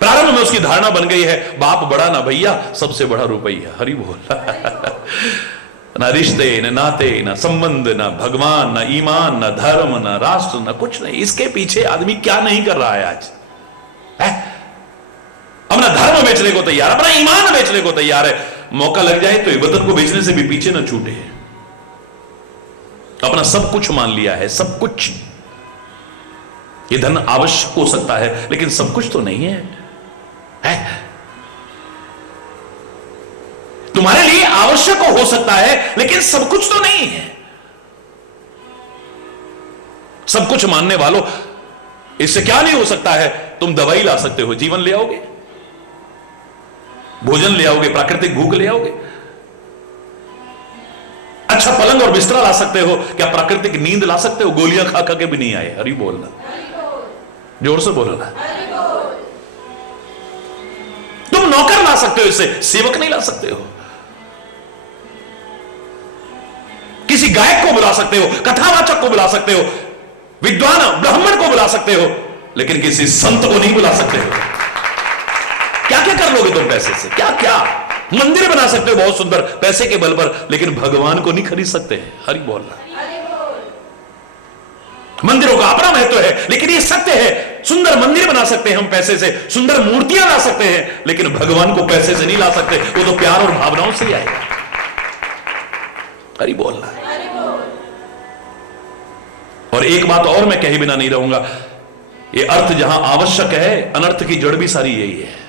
प्रारंभ में उसकी धारणा बन गई है, बाप बड़ा ना भैया, सबसे बड़ा रुपया। हरि बोल। ना रिश्ते, न नाते, ना संबंध, ना भगवान, ना ईमान, ना धर्म, ना राष्ट्र, ना कुछ नहीं। इसके पीछे आदमी क्या नहीं कर रहा है आज है? अपना धर्म बेचने को तैयार, अपना ईमान बेचने को तैयार है। मौका लग जाए तो ये वतन को बेचने से भी पीछे न छूटे। अपना सब कुछ मान लिया है, सब कुछ। ये धन आवश्यक हो सकता है, लेकिन सब कुछ तो नहीं है, है? तुम्हारे लिए आवश्यक हो सकता है, लेकिन सब कुछ तो नहीं है। सब कुछ मानने वालों, इससे क्या नहीं हो सकता है? तुम दवाई ला सकते हो, जीवन ले आओगे, भोजन ले आओगे, प्राकृतिक भूख ले आओगे, अच्छा पलंग और बिस्तरा ला सकते हो, क्या प्राकृतिक नींद ला सकते हो? गोलियां खा खा के भी नहीं आए। हरि बोलना, जोर से बोलना। तुम नौकर ला सकते हो, इससे सेवक नहीं ला सकते हो। किसी गायक को बुला सकते हो, कथावाचक को बुला सकते हो, विद्वान ब्राह्मण को बुला सकते हो, लेकिन किसी संत को नहीं बुला सकते हो। क्या क्या कर लोगे तुम पैसे से? क्या क्या मंदिर बना सकते हो बहुत सुंदर पैसे के बल पर, लेकिन भगवान को नहीं खरीद सकते हैं। हरि बोलना। मंदिरों का अपना महत्व है, लेकिन ये सत्य है, सुंदर मंदिर बना सकते हैं हम पैसे से, सुंदर मूर्तियां ला सकते हैं, लेकिन भगवान को पैसे से नहीं ला सकते। वो तो प्यार और भावनाओं से ही आएगा। हरि बोलना। और एक बात और मैं कहे बिना नहीं रहूंगा, ये अर्थ जहां आवश्यक है, अनर्थ की जड़ भी सारी यही है।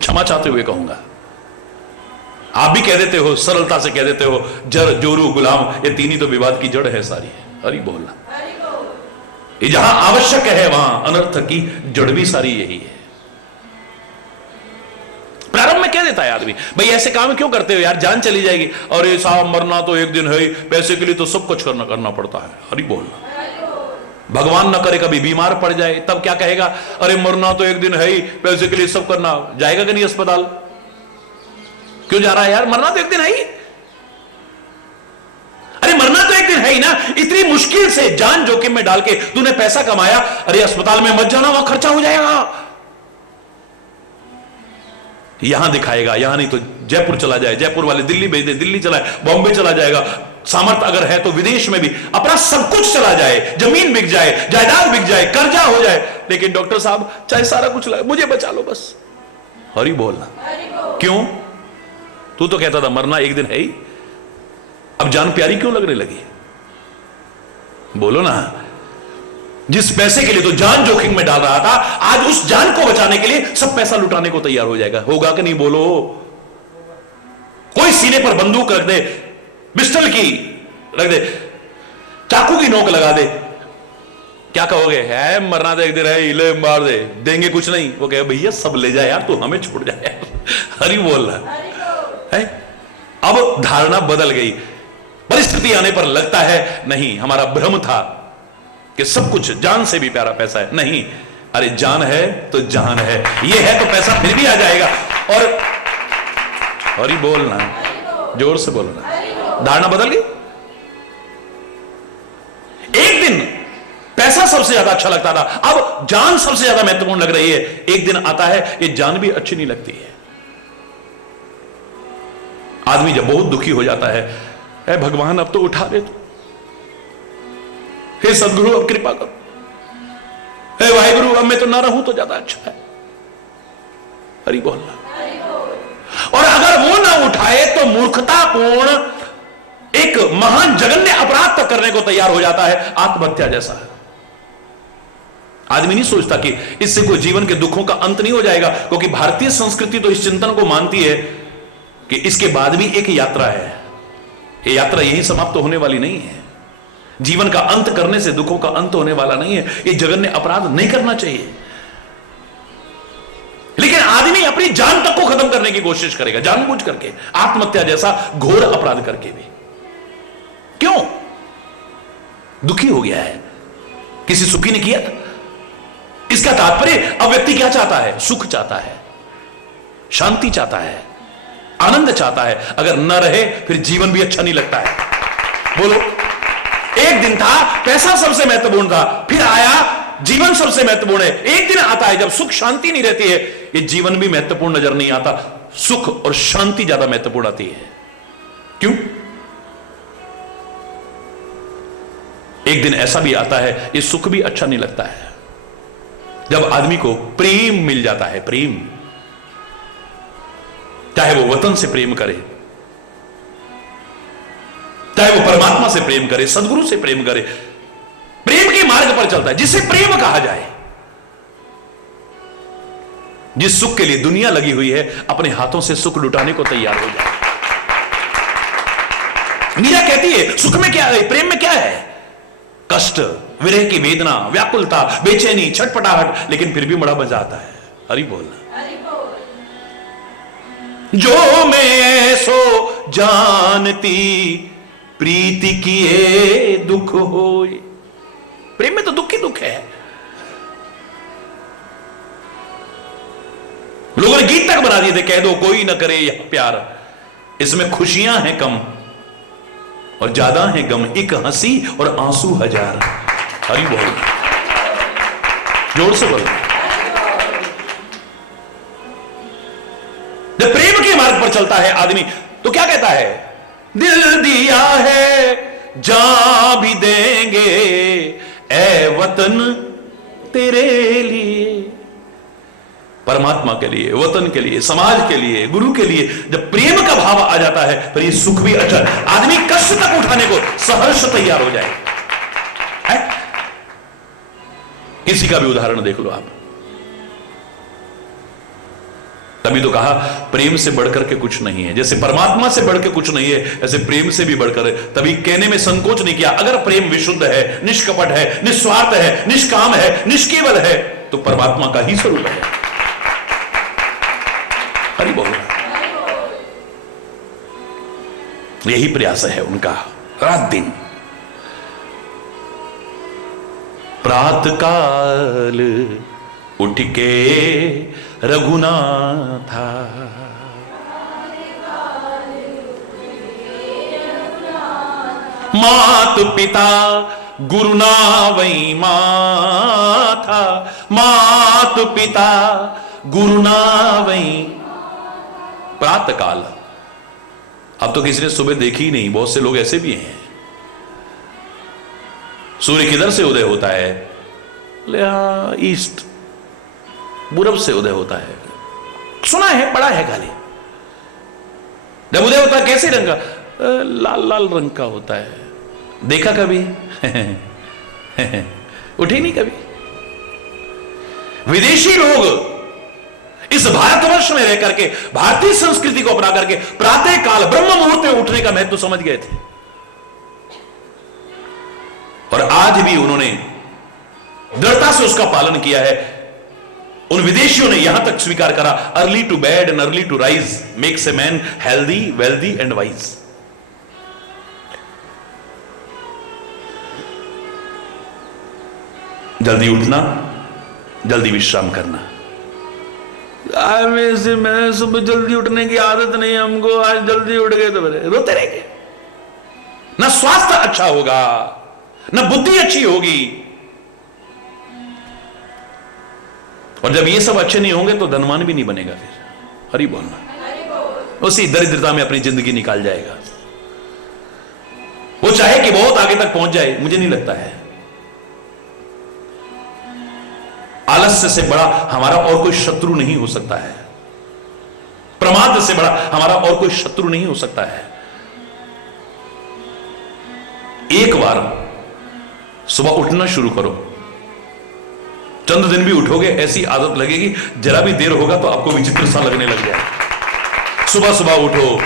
क्षमा चाहते हुए कहूंगा, आप भी कह देते हो, सरलता से कह देते हो, जर जोरू गुलाम, ये तीन ही तो विवाद की जड़ है सारी। हरि बोलना। ये जहां आवश्यक है वहां अनर्थ की जड़ भी सारी यही है। प्रारंभ में कह देता है आदमी, भाई ऐसे काम क्यों करते हो यार, जान चली जाएगी। और ये साहब मरना तो एक दिन है ही, पैसे के लिए तो सब कुछ करना पड़ता है। हरि बोलना। भगवान न करे कभी बीमार पड़ जाए, तब क्या कहेगा, अरे मरना तो एक दिन है ही, पैसे के लिए सब करना। जाएगा कि नहीं अस्पताल? क्यों जा रहा है यार, मरना तो एक दिन है ही। अरे मरना तो एक दिन है ही ना, इतनी मुश्किल से जान जोखिम में डाल के तूने पैसा कमाया, अरे अस्पताल में मत जाना, वहां खर्चा हो जाएगा। यहां दिखाएगा, यहां नहीं तो जयपुर चला जाए, जयपुर वाले दिल्ली भेज दे, दिल्ली चला जाए, बॉम्बे चला जाएगा, सामर्थ्य अगर है तो विदेश में भी अपना सब कुछ चला जाए, जमीन बिक जाए, जायदाद बिक जाए, कर्जा हो जाए, लेकिन डॉक्टर साहब चाहे सारा कुछ लगे, मुझे बचा लो बस। हरि बोलना। क्यों? तू तो कहता था मरना एक दिन है ही, अब जान प्यारी क्यों लगने लगी? बोलो ना। जिस पैसे के लिए तो जान जोखिम में डाल रहा था, आज उस जान को बचाने के लिए सब पैसा लुटाने को तैयार हो जाएगा। होगा कि नहीं? बोलो। कोई सीने पर बंदूक रख दे, पिस्टल की रख दे, चाकू की नोक लगा दे, क्या कहोगे? है मरना तो एक दिन है, ले मार दे, देंगे कुछ नहीं। वो कहे भैया सब ले जाए यार, तू हमें छोड़ जाए। हरि बोल रहा है। अब धारणा बदल गई, परिस्थिति आने पर लगता है नहीं, हमारा भ्रम था कि सब कुछ जान से भी प्यारा पैसा है। नहीं, अरे जान है तो जहान है, ये है तो पैसा फिर भी आ जाएगा। और हरि बोलना, जोर से बोलना। धारणा बदल गई। एक दिन पैसा सबसे ज्यादा अच्छा लगता था, अब जान सबसे ज्यादा महत्वपूर्ण लग रही है। एक दिन आता है ये जान भी अच्छी नहीं लगती है। आदमी जब बहुत दुखी हो जाता है, ऐ भगवान अब तो उठा दे, तो हे सदगुरु अब कृपा करो, हे वाहिगुरु अब मैं तो ना रहूं तो ज्यादा अच्छा है। हरि बोलना। और अगर वो ना उठाए तो मूर्खतापूर्ण एक महान जघन्य अपराध तक करने को तैयार हो जाता है, आत्महत्या जैसा है। आदमी नहीं सोचता कि इससे कोई जीवन के दुखों का अंत नहीं हो जाएगा, क्योंकि भारतीय संस्कृति तो इस चिंतन को मानती है कि इसके बाद भी एक यात्रा है। ये यात्रा यहीं समाप्त होने वाली नहीं है। जीवन का अंत करने से दुखों का अंत होने वाला नहीं है। ये जघन्य अपराध नहीं करना चाहिए, लेकिन आदमी अपनी जान तक को खत्म करने की कोशिश करेगा, जानबूझ करके, आत्महत्या जैसा घोर अपराध करके भी। क्यों? दुखी हो गया है, किसी सुखी ने किया। इसका तात्पर्य अब व्यक्ति क्या चाहता है? सुख चाहता है, शांति चाहता है, आनंद चाहता है। अगर न रहे फिर जीवन भी अच्छा नहीं लगता है। बोलो। एक दिन था पैसा सबसे महत्वपूर्ण था, फिर आया जीवन सबसे महत्वपूर्ण है। एक दिन आता है जब सुख शांति नहीं रहती है, ये जीवन भी महत्वपूर्ण नजर नहीं आता, सुख और शांति ज्यादा महत्वपूर्ण आती है। क्यों? एक दिन ऐसा भी आता है ये सुख भी अच्छा नहीं लगता है, जब आदमी को प्रेम मिल जाता है। प्रेम, चाहे वो वतन से प्रेम करे, चाहे वो परमात्मा से प्रेम करे, सदगुरु से प्रेम करे, प्रेम के मार्ग पर चलता है, जिसे प्रेम कहा जाए। जिस सुख के लिए दुनिया लगी हुई है, अपने हाथों से सुख लुटाने को तैयार हो जाए। मीरा कहती है सुख में क्या है, प्रेम में क्या है? कष्ट, विरह की वेदना, व्याकुलता, बेचैनी, छटपटाहट, लेकिन फिर भी बड़ा मजा आता है। हरि बोलना। जो मैं सो जानती, प्रीति किए दुख होए। प्रेम में तो दुख ही दुख है। लोगों ने गीत तक बना दिए थे, कह दो कोई ना करे यह प्यार, इसमें खुशियां हैं कम और ज्यादा है गम, एक हंसी और आंसू हजार। हरि बोल, जोर से बोल। जब प्रेम के मार्ग पर चलता है आदमी तो क्या कहता है, दिल दिया है जान भी देंगे ए वतन तेरे लिए। परमात्मा के लिए, वतन के लिए, समाज के लिए, गुरु के लिए जब प्रेम का भाव आ जाता है फिर ये सुख भी अच्छा, आदमी कष्ट तक उठाने को सहर्ष तैयार हो जाए। किसी का भी उदाहरण देख लो आप। तभी तो कहा प्रेम से बढ़कर के कुछ नहीं है। जैसे परमात्मा से बढ़ के कुछ नहीं है, ऐसे प्रेम से भी बढ़कर है। तभी कहने में संकोच नहीं किया, अगर प्रेम विशुद्ध है, निष्कपट है, निस्वार्थ है, निष्काम है, निष्केवल है, तो परमात्मा का ही स्वरूप है। हरि बोल। यही प्रयास है उनका रात दिन। प्रातः काल उठ के रघुनाथा, मात पिता गुरु ना वही माथा, मात पिता गुरु ना वही। प्रातः काल, अब तो किसी ने सुबह देखी ही नहीं, बहुत से लोग ऐसे भी हैं। सूर्य किधर से उदय होता है, ईस्ट, पूरब से उदय होता है। सुना है, पढ़ा है खाली। जब उदय होता है कैसे रंग का, लाल लाल रंग का होता है। देखा कभी? उठे नहीं कभी। विदेशी लोग इस भारतवर्ष में रह करके भारतीय संस्कृति को अपना करके प्रातः काल ब्रह्म मुहूर्त में उठने का महत्व समझ गए थे, और आज भी उन्होंने दृढ़ता से उसका पालन किया है। उन विदेशियों ने यहां तक स्वीकार करा, early to bed and early to rise makes a man healthy wealthy and wise. जल्दी उठना, जल्दी विश्राम करना। मैं सुबह जल्दी उठने की आदत नहीं हमको, आज जल्दी उठ गए तो रोते रहेंगे। ना स्वास्थ्य अच्छा होगा, ना बुद्धि अच्छी होगी, और जब ये सब अच्छे नहीं होंगे तो धनवान भी नहीं बनेगा। फिर हरि बोलना, उसी दरिद्रता में अपनी जिंदगी निकाल जाएगा। वो चाहे कि बहुत आगे तक पहुंच जाए, मुझे नहीं लगता है। आलस्य से बड़ा हमारा और कोई शत्रु नहीं हो सकता है। प्रमाद से बड़ा हमारा और कोई शत्रु नहीं हो सकता है। एक बार सुबह उठना शुरू करो, चंद दिन भी उठोगे ऐसी आदत लगेगी, जरा भी देर होगा तो आपको विचित्र सा लगने लग जाए। सुबह सुबह उठो,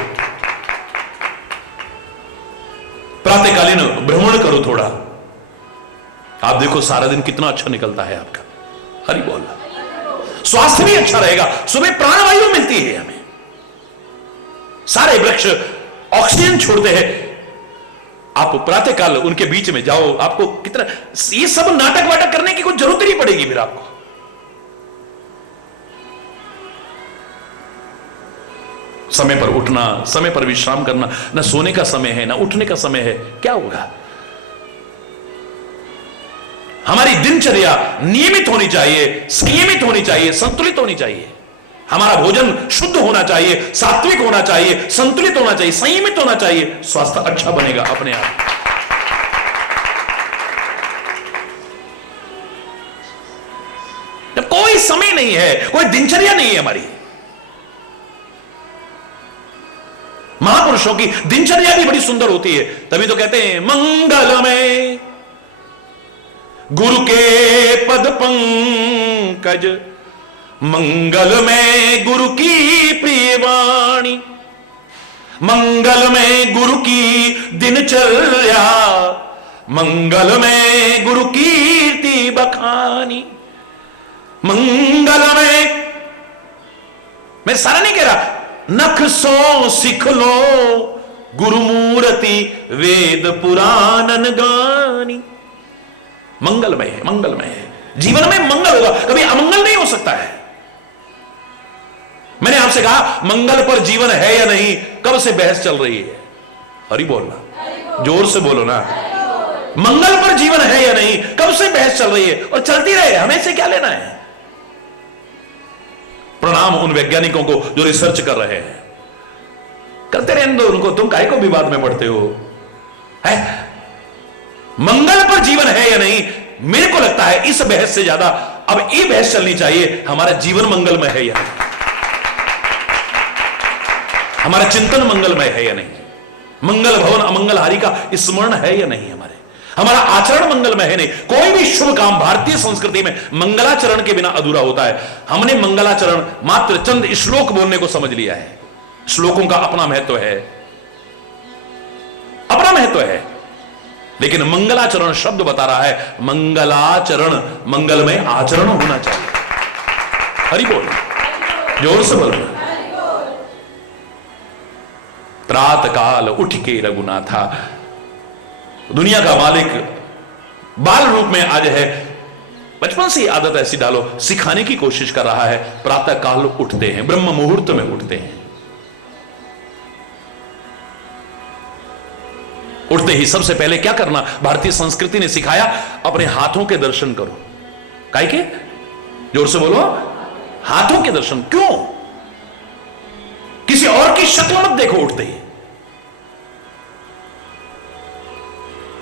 प्रातःकालीन भ्रमण करो थोड़ा, आप देखो सारा दिन कितना अच्छा निकलता है आपका। हरि बोल। स्वास्थ्य भी अच्छा रहेगा, सुबह प्राणवायु मिलती है हमें, सारे वृक्ष ऑक्सीजन छोड़ते हैं। आप प्रातःकाल उनके बीच में जाओ, आपको कितना, ये सब नाटक वाटक करने की कोई जरूरत नहीं पड़ेगी फिर आपको। समय पर उठना, समय पर विश्राम करना, ना सोने का समय है ना उठने का समय है, क्या होगा? हमारी दिनचर्या नियमित होनी चाहिए, संयमित होनी चाहिए, संतुलित होनी चाहिए। हमारा भोजन शुद्ध होना चाहिए, सात्विक होना चाहिए, संतुलित होना चाहिए, संयमित होना चाहिए। स्वास्थ्य अच्छा बनेगा अपने आप। जब कोई समय नहीं है, कोई दिनचर्या नहीं है हमारी। महापुरुषों की दिनचर्या भी बड़ी सुंदर होती है, तभी तो कहते हैं मंगलमय गुरु के पद पंकज, मंगल में गुरु की प्रिय वाणी, मंगल में गुरु की दिनचर्या, मंगल में गुरु कीर्ति बखानी। मंगल में, मैं सारा नहीं कह रहा, नख सो सिख लो गुरुमूर्ति वेद पुराणन गानी। मंगलमय है, मंगलमय है। जीवन में मंगल होगा, कभी अमंगल नहीं हो सकता है। मैंने आपसे कहा मंगल पर जीवन है या नहीं, कब से बहस चल रही है? हरि बोलना, जोर से बोलो ना। मंगल पर जीवन है या नहीं, कब से बहस चल रही है, और चलती रहे, हमें से क्या लेना है। प्रणाम उन वैज्ञानिकों को जो रिसर्च कर रहे हैं, करते रहने दो उनको, तुम काहे को विवाद में पड़ते हो? है मंगल पर जीवन है या नहीं, मेरे को लगता है इस बहस से ज्यादा अब ये बहस चलनी चाहिए हमारा जीवन मंगलमय है या नहीं, हमारा चिंतन मंगलमय है या नहीं, मंगल भवन अमंगलहारी का स्मरण है या नहीं, हमारा आचरण मंगलमय है नहीं। कोई भी शुभ काम भारतीय संस्कृति में मंगलाचरण के बिना अधूरा होता है। हमने मंगलाचरण मात्र चंद श्लोक बोलने को समझ लिया है। श्लोकों का अपना महत्व है, अपना महत्व है, लेकिन मंगलाचरण शब्द बता रहा है मंगलाचरण मंगलमय आचरण होना चाहिए। हरि बोल, जोर से बोल। प्रातः काल उठ के रघुनाथा, दुनिया का मालिक बाल रूप में आज है, बचपन से आदत ऐसी डालो, सिखाने की कोशिश कर रहा है। प्रातः काल उठते हैं, ब्रह्म मुहूर्त में उठते हैं। उठते ही सबसे पहले क्या करना, भारतीय संस्कृति ने सिखाया, अपने हाथों के दर्शन करो। काहे के? जोर से बोलो, हाथों के दर्शन। क्यों? किसी और की शक्ल मत देखो उठते ही।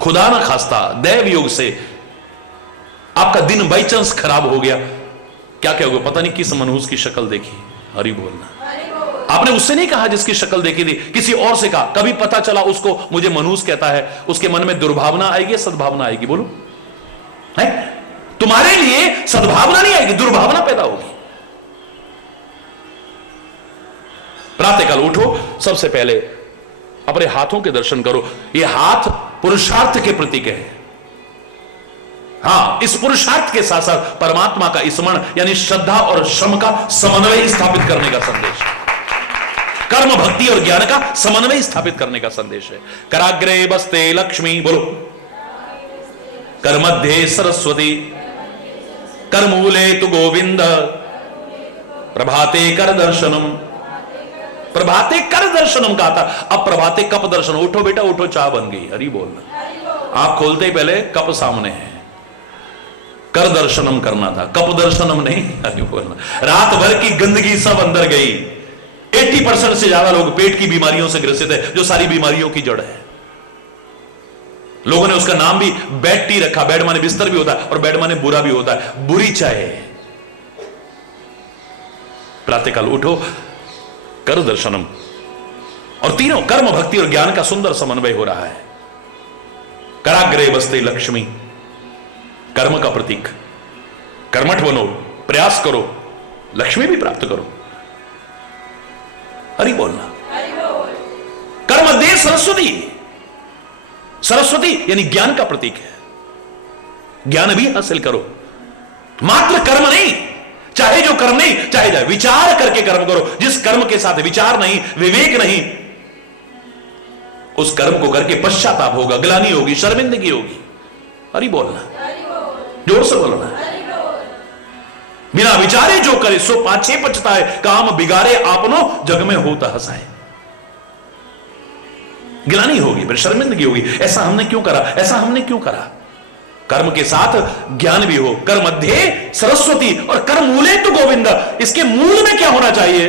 खुदा ना खास्ता दैव योग से आपका दिन बाई चांस खराब हो गया, क्या कहोगे? पता नहीं किस मनहूस की शक्ल देखी। हरि बोलना। आपने उससे नहीं कहा जिसकी शक्ल देखी थी, किसी और से कहा। कभी पता चला उसको मुझे मनहूस कहता है, उसके मन में दुर्भावना आएगी, सद्भावना आएगी? बोलो, है? तुम्हारे लिए सद्भावना नहीं आएगी, दुर्भावना पैदा होगी। प्रातःकाल उठो, सबसे पहले अपने हाथों के दर्शन करो। ये हाथ पुरुषार्थ के प्रतीक है। हां, इस पुरुषार्थ के साथ साथ परमात्मा का स्मरण यानी श्रद्धा और श्रम का समन्वय स्थापित करने का संदेश है। कर्म भक्ति और ज्ञान का समन्वय स्थापित करने का संदेश है। कराग्रे बस्ते लक्ष्मी, बोलो, कर मध्य सरस्वती, कर मूले तु गोविंद, प्रभाते कर दर्शनम। प्रभाते कर दर्शनम कहा था, अब प्रभाते कप दर्शन। उठो बेटा उठो, चाय बन गई। हरि बोलना। आप खोलते ही पहले कप सामने है, कर दर्शनम करना था, कप दर्शनम नहीं। हरि बोलना। रात भर की गंदगी सब अंदर गई। 80% से ज्यादा लोग पेट की बीमारियों से ग्रसित है, जो सारी बीमारियों की जड़ है। लोगों ने उसका नाम भी बेड टी रखा। बेड माने बिस्तर भी होता है, और बेड माने बुरा भी होता है, बुरी चाय। प्रातःकाल उठो, कर दर्शनम, और तीनों कर्म भक्ति और ज्ञान का सुंदर समन्वय हो रहा है। कराग्रे बस्ते लक्ष्मी, कर्म का प्रतीक। कर्मठ बनो, प्रयास करो, लक्ष्मी भी प्राप्त करो। हरि बोलना। कर मध्य सरस्वती, सरस्वती यानी ज्ञान का प्रतीक है। ज्ञान भी हासिल करो, मात्र कर्म नहीं। चाहे जो कर्म नहीं, चाहे जाए, विचार करके कर्म करो। जिस कर्म के साथ विचार नहीं, विवेक नहीं, उस कर्म को करके पश्चाताप होगा, ग्लानि होगी, शर्मिंदगी होगी। हरि बोलना, जोर से बोलना। बिना विचारे जो करे सो पाछे पछताए, काम बिगाड़े आपनो जग में होता हंसाए। ग्लानि होगी, फिर शर्मिंदगी होगी। ऐसा हमने क्यों करा, ऐसा हमने क्यों करा। कर्म के साथ ज्ञान भी हो। कर मध्य सरस्वती और कर मूले तो गोविंद। इसके मूल में क्या होना चाहिए?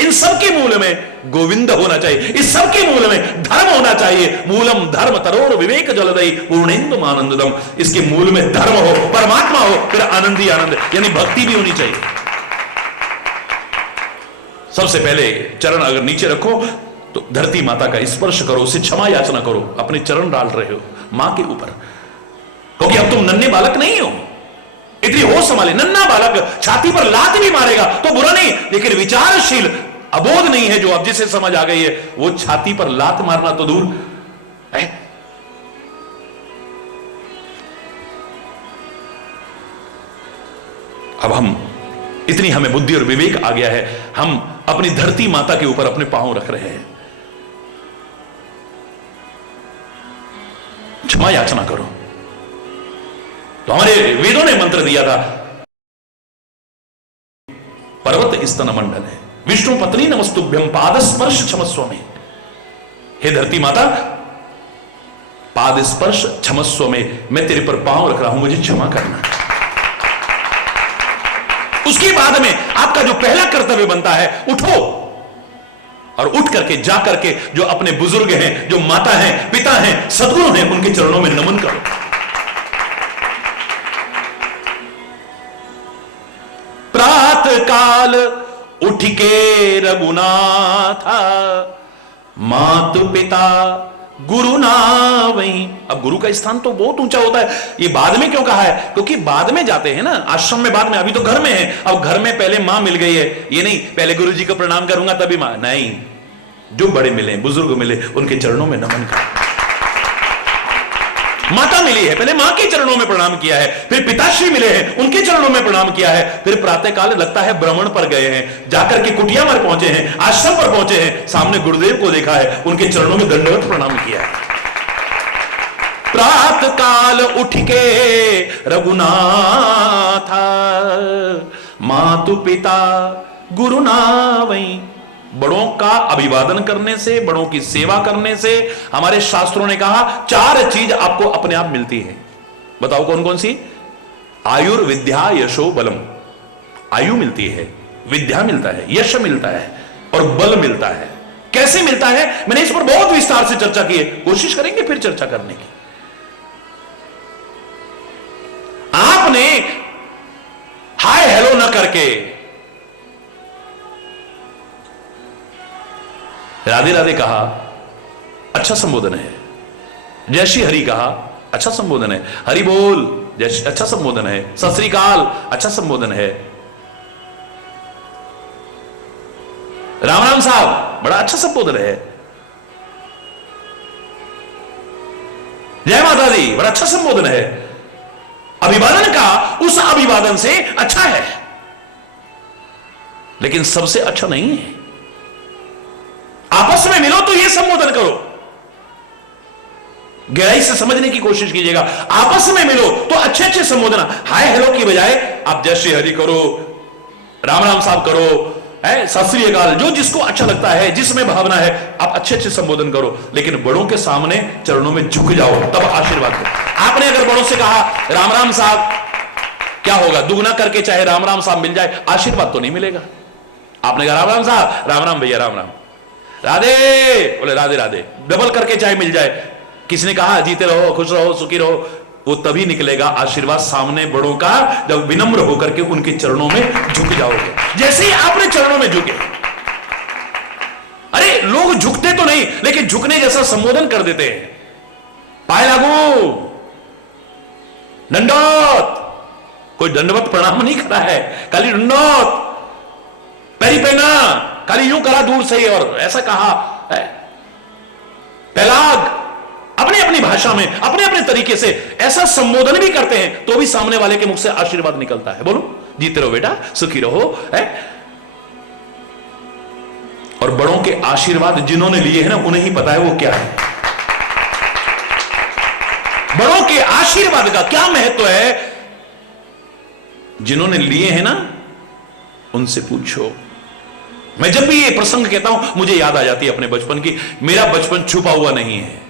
इन सब के मूल में गोविंद होना चाहिए। इस सब के मूल में धर्म होना चाहिए। मूलम धर्म तरोर विवेक जलदई पूर्णेन्दु आनंददम। इसके मूल में धर्म हो, परमात्मा हो, फिर आनंद ही आनंद, यानी भक्ति भी होनी चाहिए। सबसे पहले चरण अगर नीचे रखो तो धरती माता का स्पर्श करो, उससे क्षमा याचना करो। अपने चरण डाल रहे हो मां के ऊपर, क्योंकि अब तुम नन्हे बालक नहीं हो। इतनी होश संभाले। नन्हा बालक छाती पर लात भी मारेगा तो बुरा नहीं, लेकिन विचारशील अबोध नहीं है, जो अब जिसे समझ आ गई है, वो छाती पर लात मारना तो दूर है। अब हम इतनी हमें बुद्धि और विवेक आ गया है, हम अपनी धरती माता के ऊपर अपने पांव रख रहे हैं। क्षमा याचना करो। तो हमारे वेदों ने मंत्र दिया था, पर्वत स्तन मंडल है, विष्णु पत्नी नमस्तुभ्यम पाद स्पर्श क्षमस्व में। हे धरती माता, पाद स्पर्श क्षमस्व में, मैं तेरे पर पांव रख रहा हूं, मुझे क्षमा करना। उसके बाद में आपका जो पहला कर्तव्य बनता है, उठो और उठ करके जा करके जो अपने बुजुर्ग हैं, जो माता हैं, पिता हैं, सदगुरु हैं, उनके चरणों में नमन करो। प्रातः काल उठ के रघुनाथा, मातु पिता गुरु ना वही। अब गुरु का स्थान तो बहुत ऊंचा होता है। ये बाद में क्यों कहा है? क्योंकि बाद में जाते हैं ना आश्रम में, बाद में, अभी तो घर में है। अब घर में पहले मां मिल गई है, ये नहीं पहले गुरु जी को प्रणाम करूंगा तभी मां, नहीं, जो बड़े मिले, बुजुर्ग मिले, उनके चरणों में नमन कर। माता मिली है, पहले मां के चरणों में प्रणाम किया है, फिर पिताश्री मिले हैं, उनके चरणों में प्रणाम किया है, फिर प्रातः काल लगता है भ्रमण पर गए हैं, जाकर के कुटिया पर पहुंचे हैं, आश्रम पर पहुंचे हैं, सामने गुरुदेव को देखा है, उनके चरणों में दंडवत प्रणाम किया है। प्रातः काल उठ के रघुनाथ, मातु पिता गुरु ना वही। बड़ों का अभिवादन करने से, बड़ों की सेवा करने से, हमारे शास्त्रों ने कहा 4 चीज आपको अपने आप मिलती है। बताओ कौन कौन सी? आयुर्विद्या यशो बलम। आयु मिलती है, विद्या मिलता है, यश मिलता है और बल मिलता है। कैसे मिलता है? मैंने इस पर बहुत विस्तार से चर्चा की है, कोशिश करेंगे फिर चर्चा करने की। आपने हाय हेलो न करके राधे राधे कहा, अच्छा संबोधन है। जय श्री हरि कहा, अच्छा संबोधन है। हरि बोल, जय, अच्छा संबोधन है। सत श्री अकाल, अच्छा संबोधन है। राम राम साहब, बड़ा अच्छा संबोधन है। जय माता दी, बड़ा अच्छा संबोधन है। अभिवादन का उस अभिवादन से अच्छा है, लेकिन सबसे अच्छा नहीं है। आपस में मिलो तो यह संबोधन करो, गहराई से समझने की कोशिश कीजिएगा। आपस में मिलो तो अच्छे अच्छे संबोधन, हाय हेलो की बजाय आप जय श्री हरि करो, राम राम साहब करो, सत श्री अकाल, जो जिसको अच्छा लगता है, जिसमें भावना है, आप अच्छे अच्छे संबोधन करो, लेकिन बड़ों के सामने चरणों में झुक जाओ, तब आशीर्वाद दो। आपने अगर बड़ों से कहा राम राम साहब, क्या होगा? दुगना करके चाहे राम राम साहब मिल जाए, आशीर्वाद तो नहीं मिलेगा। आपने कहा राम राम साहब, राम राम भैया, राम राम, राधे, बोले राधे राधे, डबल करके चाहे मिल जाए। किसी ने कहा जीते रहो, खुश रहो, सुखी रहो, वो तभी निकलेगा आशीर्वाद सामने बड़ों का, जब विनम्र होकर के उनके चरणों में झुक जाओगे। जैसे ही आपने चरणों में झुके, अरे लोग झुकते तो नहीं, लेकिन झुकने जैसा संबोधन कर देते हैं। पाए लागू, दंडवत, कोई दंडवत प्रणाम नहीं करा है, खाली दंडवत, पैरी पहना, खाली यूं करा दूर से ही और ऐसा कहा है। पैलाग, अपनी अपनी भाषा में, अपने अपने तरीके से ऐसा संबोधन भी करते हैं, तो भी सामने वाले के मुख से आशीर्वाद निकलता है। बोलो जीते रहो बेटा, सुखी रहो, है। और बड़ों के आशीर्वाद जिन्होंने लिए हैं ना, उन्हें ही पता है वो क्या है। बड़ों के आशीर्वाद का क्या महत्व है, जिन्होंने लिए हैं ना, उनसे पूछो। मैं जब भी ये प्रसंग कहता हूं, मुझे याद आ जाती है अपने बचपन की। मेरा बचपन छुपा हुआ नहीं है।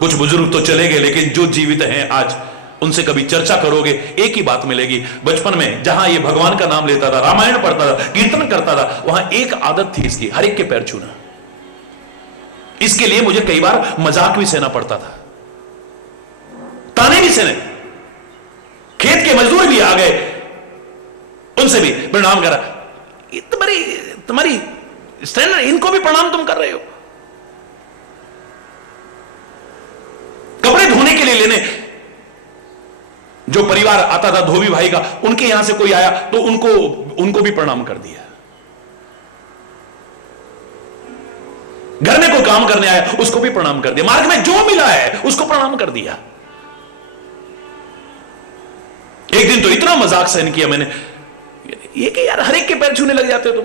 कुछ बुजुर्ग तो चले गए, लेकिन जो जीवित हैं आज, उनसे कभी चर्चा करोगे, एक ही बात मिलेगी। बचपन में जहां ये भगवान का नाम लेता था, रामायण पढ़ता था, कीर्तन करता था, वहां एक आदत थी इसकी, हर एक के पैर छूना। इसके लिए मुझे कई बार मजाक भी सहना पड़ता था, ताने भी सहने। खेत के मजदूर भी आ गए, उनसे भी प्रणाम करा। तुम्हारी स्टैंडर्ड, इनको भी प्रणाम तुम कर रहे हो। कपड़े धोने के लिए लेने जो परिवार आता था धोबी भाई का, उनके यहां से कोई आया तो उनको भी प्रणाम कर दिया। घर में कोई काम करने आया, उसको भी प्रणाम कर दिया। मार्ग में जो मिला है उसको प्रणाम कर दिया। एक दिन तो इतना मजाक सहन किया मैंने, ये कि यार हर एक के पैर छूने लग जाते हो तुम।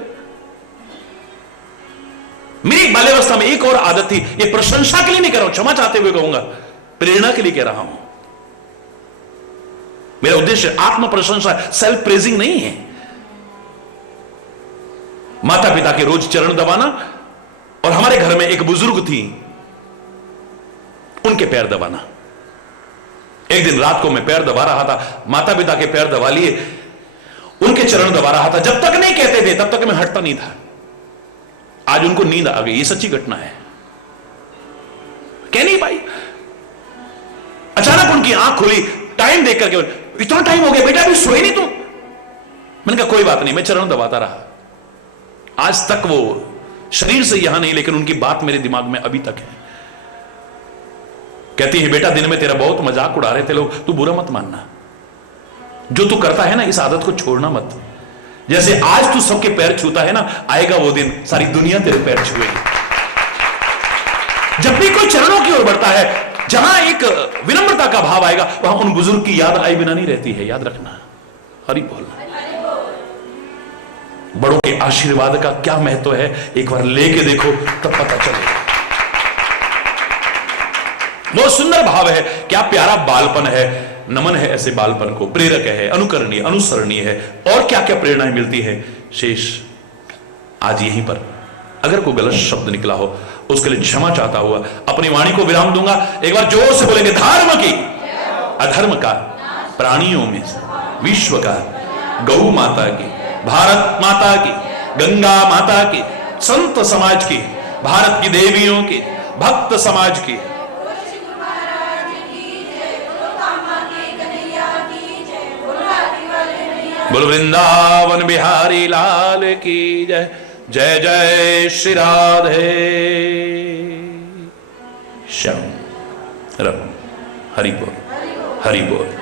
मेरी बाल्यावस्था में एक और आदत थी, ये प्रशंसा के लिए नहीं कह रहा हूं, क्षमा चाहते हुए कहूंगा, प्रेरणा के लिए कह रहा हूं। मेरा उद्देश्य आत्म प्रशंसा, सेल्फ प्रेजिंग नहीं है। माता पिता के रोज चरण दबाना, और हमारे घर में एक बुजुर्ग थी, उनके पैर दबाना। एक दिन रात को मैं पैर दबा रहा था, माता पिता के पैर दबा लिए, उनके चरण दबा रहा था। जब तक नहीं कहते थे तब तक मैं हटता नहीं था। आज उनको नींद आ गई, ये सच्ची घटना है, कह नहीं पाई। अचानक उनकी आंख खुली, टाइम देख करके, इतना टाइम हो गया बेटा, अभी सोए नहीं तुम? मैंने कहा कोई बात नहीं, मैं चरण दबाता रहा। आज तक वो शरीर से यहां नहीं, लेकिन उनकी बात मेरे दिमाग में अभी तक है। कहती है बेटा, दिन में तेरा बहुत मजाक उड़ा रहे थे लोग, तू बुरा मत मानना, जो तू करता है ना इस आदत को छोड़ना मत। जैसे आज तू सबके पैर छूता है ना, आएगा वो दिन सारी दुनिया तेरे पैर छुएगी। जब भी कोई चरणों की ओर बढ़ता है, जहां एक विनम्रता का भाव आएगा, वहां उन बुजुर्ग की याद आए बिना नहीं रहती है, याद रखना। हरि बोल। बड़ों के आशीर्वाद का क्या महत्व है, एक बार लेके देखो तब पता चलेगा। बहुत सुंदर भाव है, क्या प्यारा बालपन है। नमन है ऐसे बालपन को, प्रेरक है, अनुकरणीय, अनुसरणीय है, और क्या क्या प्रेरणाएं मिलती है। शेष आज यहीं पर अगर कोई गलत शब्द निकला हो, उसके लिए क्षमा चाहता हुआ अपनी वाणी को विराम दूंगा। एक बार जोर से बोलेंगे, धर्म की, अधर्म का, प्राणियों में, विश्व का, गौ माता की, भारत माता की, गंगा माता की, संत समाज की, भारत की देवियों की, भक्त समाज की, बोल वृंदावन बिहारी लाल की जय। जय जय श्री राधे श्याम। हरि बोल, हरि बोल।